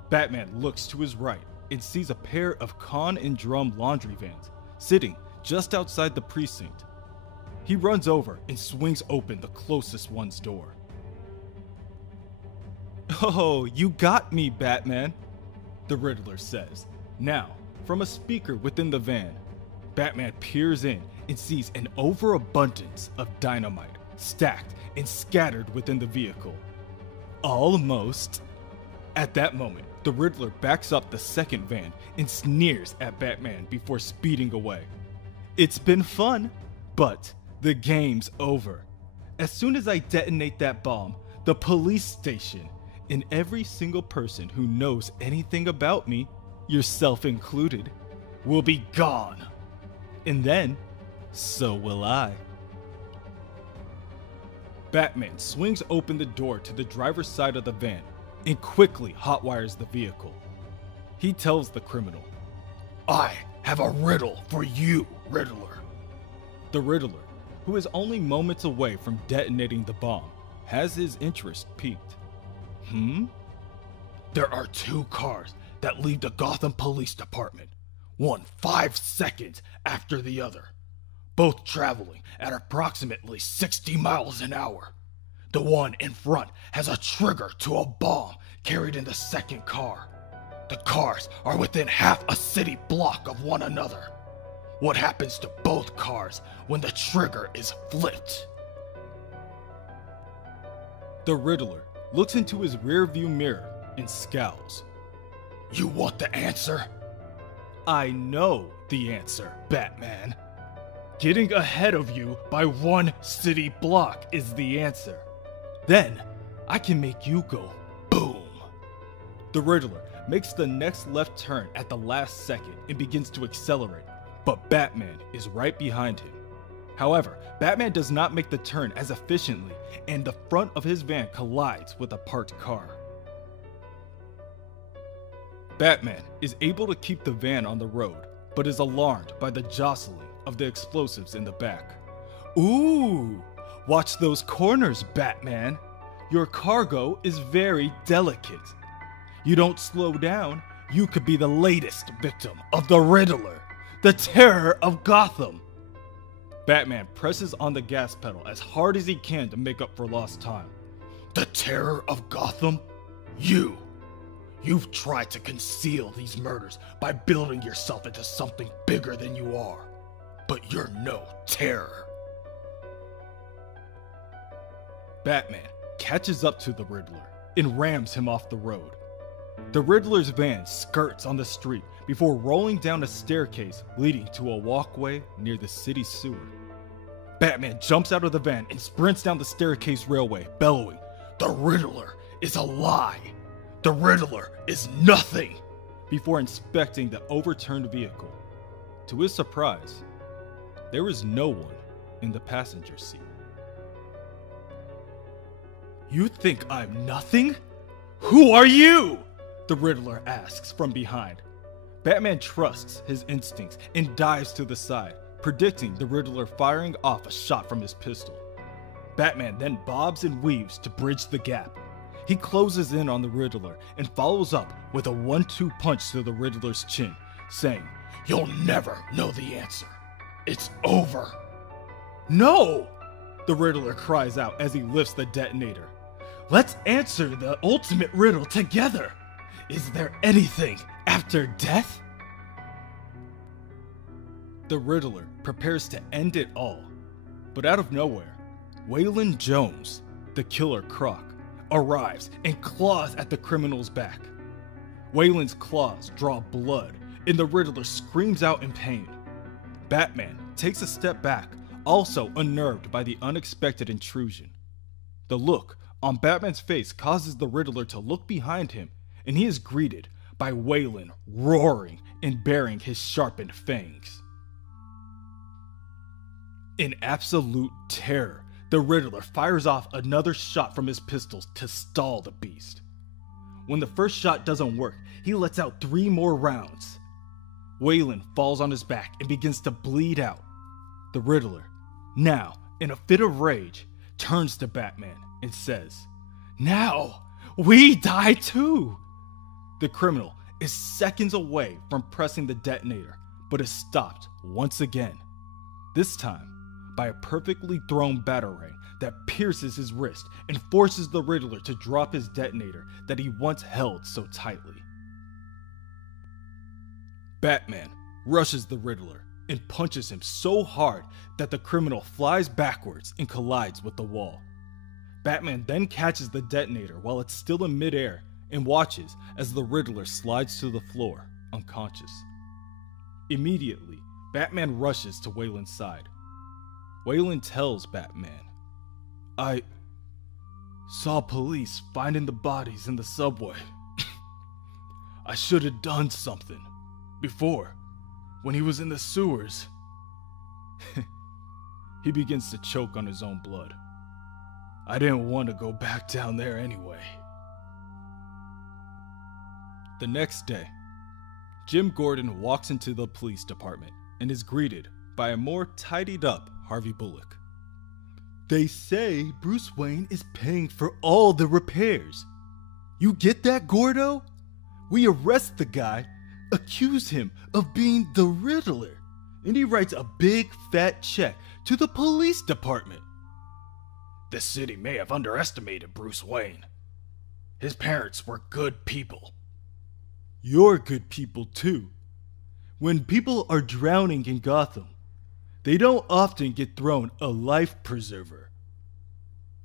Batman looks to his right and sees a pair of Con and Drum laundry vans sitting just outside the precinct. He runs over and swings open the closest one's door. "Oh, you got me, Batman," the Riddler says. Now, from a speaker within the van, Batman peers in and sees an overabundance of dynamite stacked and scattered within the vehicle. Almost. At that moment, the Riddler backs up the second van and sneers at Batman before speeding away. It's been fun, but the game's over. As soon as I detonate that bomb, the police station and every single person who knows anything about me, yourself included, will be gone. And then, so will I. Batman swings open the door to the driver's side of the van and quickly hotwires the vehicle. He tells the criminal, I have a riddle for you, Riddler. The Riddler, who is only moments away from detonating the bomb, has his interest piqued. There are 2 cars that leave the Gotham Police Department, one 5 seconds after the other, both traveling at approximately 60 miles an hour. The one in front has a trigger to a bomb carried in the second car. The cars are within half a city block of one another. What happens to both cars when the trigger is flipped? The Riddler looks into his rearview mirror and scowls. You want the answer? I know the answer, Batman. Getting ahead of you by 1 city block is the answer. Then, I can make you go boom. The Riddler makes the next left turn at the last second and begins to accelerate, but Batman is right behind him. However, Batman does not make the turn as efficiently, and the front of his van collides with a parked car. Batman is able to keep the van on the road, but is alarmed by the jostling of the explosives in the back. Ooh, watch those corners, Batman. Your cargo is very delicate. You don't slow down, you could be the latest victim of the Riddler, the terror of Gotham. Batman presses on the gas pedal as hard as he can to make up for lost time. The terror of Gotham? You've tried to conceal these murders by building yourself into something bigger than you are. But you're no terror. Batman catches up to the Riddler and rams him off the road. The Riddler's van skirts on the street before rolling down a staircase leading to a walkway near the city sewer. Batman jumps out of the van and sprints down the staircase railway, bellowing, The Riddler is a lie. The Riddler is nothing. Before inspecting the overturned vehicle. To his surprise, there is no one in the passenger seat. You think I'm nothing? Who are you? The Riddler asks from behind. Batman trusts his instincts and dives to the side, predicting the Riddler firing off a shot from his pistol. Batman then bobs and weaves to bridge the gap. He closes in on the Riddler and follows up with a 1-2 punch to the Riddler's chin, saying, You'll never know the answer. It's over. No! The Riddler cries out as he lifts the detonator. Let's answer the ultimate riddle together. Is there anything after death? The Riddler prepares to end it all, but out of nowhere, Waylon Jones, the Killer Croc, arrives and claws at the criminal's back. Waylon's claws draw blood, and the Riddler screams out in pain. Batman takes a step back, also unnerved by the unexpected intrusion. The look on Batman's face causes the Riddler to look behind him, and he is greeted by Waylon roaring and baring his sharpened fangs. In absolute terror, the Riddler fires off another shot from his pistols to stall the beast. When the first shot doesn't work, he lets out 3 more rounds. Waylon falls on his back and begins to bleed out, The Riddler, now in a fit of rage, turns to Batman and says, "Now we die too!" The criminal is seconds away from pressing the detonator, but is stopped once again. This time by a perfectly thrown batarang that pierces his wrist and forces the Riddler to drop his detonator that he once held so tightly. Batman rushes the Riddler and punches him so hard that the criminal flies backwards and collides with the wall. Batman then catches the detonator while it's still in midair and watches as the Riddler slides to the floor, unconscious. Immediately, Batman rushes to Wayland's side. Wayland tells Batman, "I saw police finding the bodies in the subway. I should have done something before, when he was in the sewers." He begins to choke on his own blood. "I didn't want to go back down there anyway." The next day, Jim Gordon walks into the police department and is greeted by a more tidied up Harvey Bullock. "They say Bruce Wayne is paying for all the repairs. You get that, Gordo? We arrest the guy, accuse him of being the Riddler, and he writes a big fat check to the police department." "The city may have underestimated Bruce Wayne. His parents were good people." "You're good people too. When people are drowning in Gotham, they don't often get thrown a life preserver.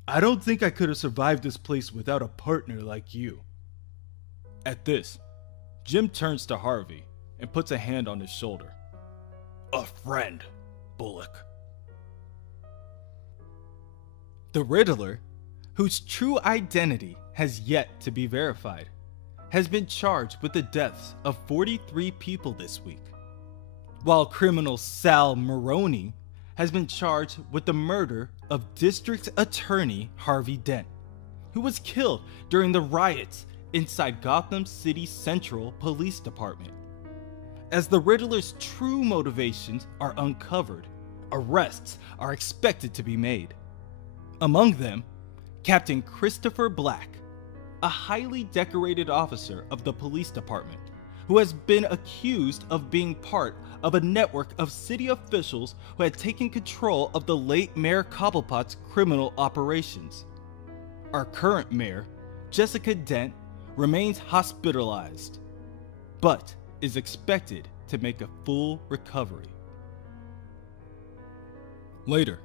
I don't think I could have survived this place without a partner like you." At this, Jim turns to Harvey and puts a hand on his shoulder. "A friend, Bullock." The Riddler, whose true identity has yet to be verified, has been charged with the deaths of 43 people this week, while criminal Sal Maroney has been charged with the murder of District Attorney Harvey Dent, who was killed during the riots inside Gotham City Central Police Department. As the Riddler's true motivations are uncovered, arrests are expected to be made. Among them, Captain Christopher Black, a highly decorated officer of the police department, who has been accused of being part of a network of city officials who had taken control of the late Mayor Cobblepot's criminal operations. Our current mayor, Jessica Dent, remains hospitalized, but is expected to make a full recovery. Later,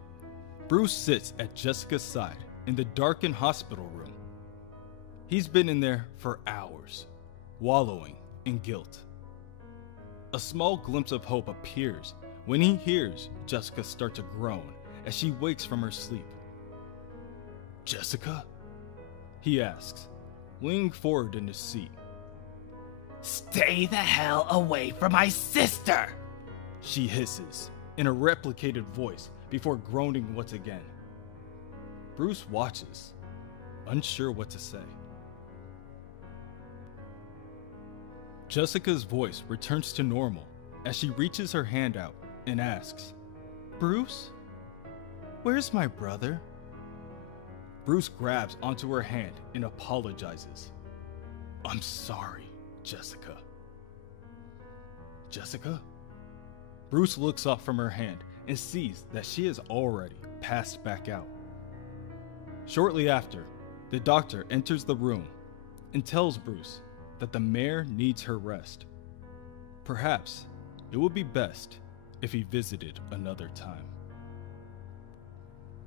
Bruce sits at Jessica's side in the darkened hospital room. He's been in there for hours, wallowing in guilt. A small glimpse of hope appears when he hears Jessica start to groan as she wakes from her sleep. "Jessica?" he asks, leaning forward in his seat. "Stay the hell away from my sister!" she hisses in a replicated voice before groaning once again. Bruce watches, unsure what to say. Jessica's voice returns to normal as she reaches her hand out and asks, "Bruce, where's my brother?" Bruce grabs onto her hand and apologizes. "I'm sorry, Jessica." "Jessica?" Bruce looks up from her hand and sees that she has already passed back out. Shortly after, the doctor enters the room and tells Bruce that the mayor needs her rest. Perhaps it would be best if he visited another time.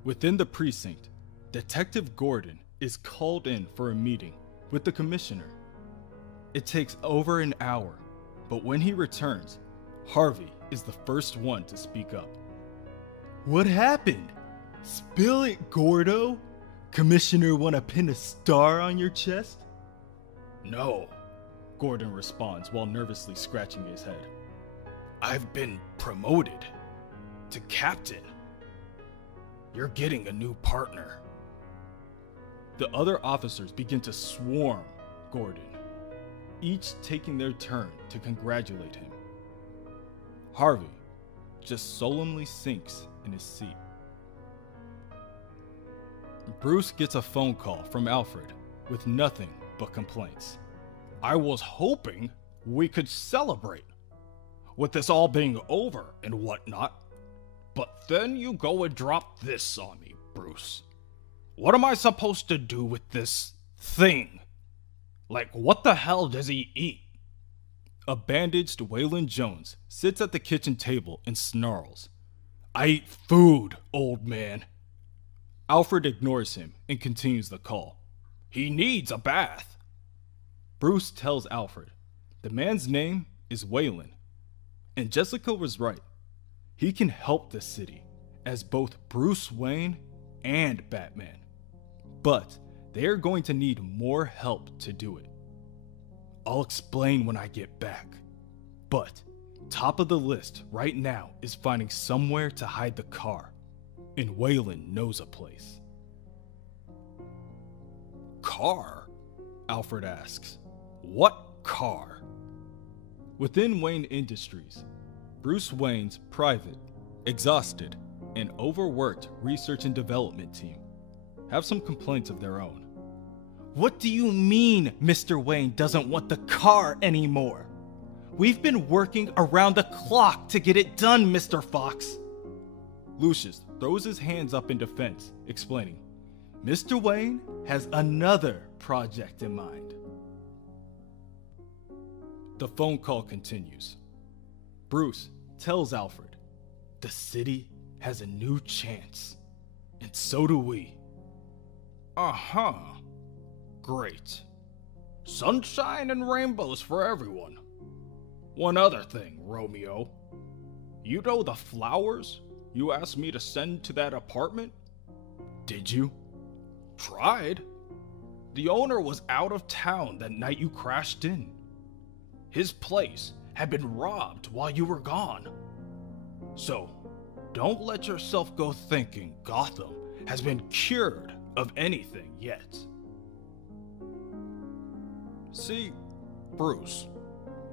Within the precinct, Detective Gordon is called in for a meeting with the commissioner. It takes over an hour, but when he returns, Harvey is the first one to speak up. "What happened? Spill it, Gordo. Commissioner wanna pin a star on your chest?" "No," Gordon responds while nervously scratching his head. "I've been promoted to captain. You're getting a new partner." The other officers begin to swarm Gordon, each taking their turn to congratulate him. Harvey, just solemnly sinks in his seat. Bruce gets a phone call from Alfred with nothing but complaints. I was hoping we could celebrate with this all being over and whatnot, but then you go and drop this on me, Bruce. What am I supposed to do with this thing? Like, what the hell does he eat? A bandaged Waylon Jones sits at the kitchen table and snarls. I eat food, old man. Alfred ignores him and continues the call. He needs a bath. Bruce tells Alfred the man's name is Waylon, and Jessica was right. He can help the city as both Bruce Wayne and Batman, but they are going to need more help to do it. I'll explain when I get back, but top of the list right now is finding somewhere to hide the car, and Waylon knows a place. Car? Alfred asks. What car? Within Wayne Industries, Bruce Wayne's private, exhausted, and overworked research and development team have some complaints of their own. What do you mean Mr. Wayne doesn't want the car anymore? We've been working around the clock to get it done, Mr. Fox. Lucius throws his hands up in defense, explaining, Mr. Wayne has another project in mind. The phone call continues. Bruce tells Alfred, the city has a new chance, and so do we. Uh-huh. Great. Sunshine and rainbows for everyone. One other thing, Romeo. You know the flowers you asked me to send to that apartment? Did you? Tried. The owner was out of town that night you crashed in. His place had been robbed while you were gone. So, don't let yourself go thinking Gotham has been cured of anything yet. See, Bruce,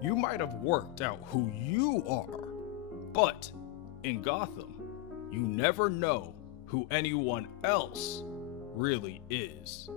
you might have worked out who you are, but in Gotham, you never know who anyone else really is.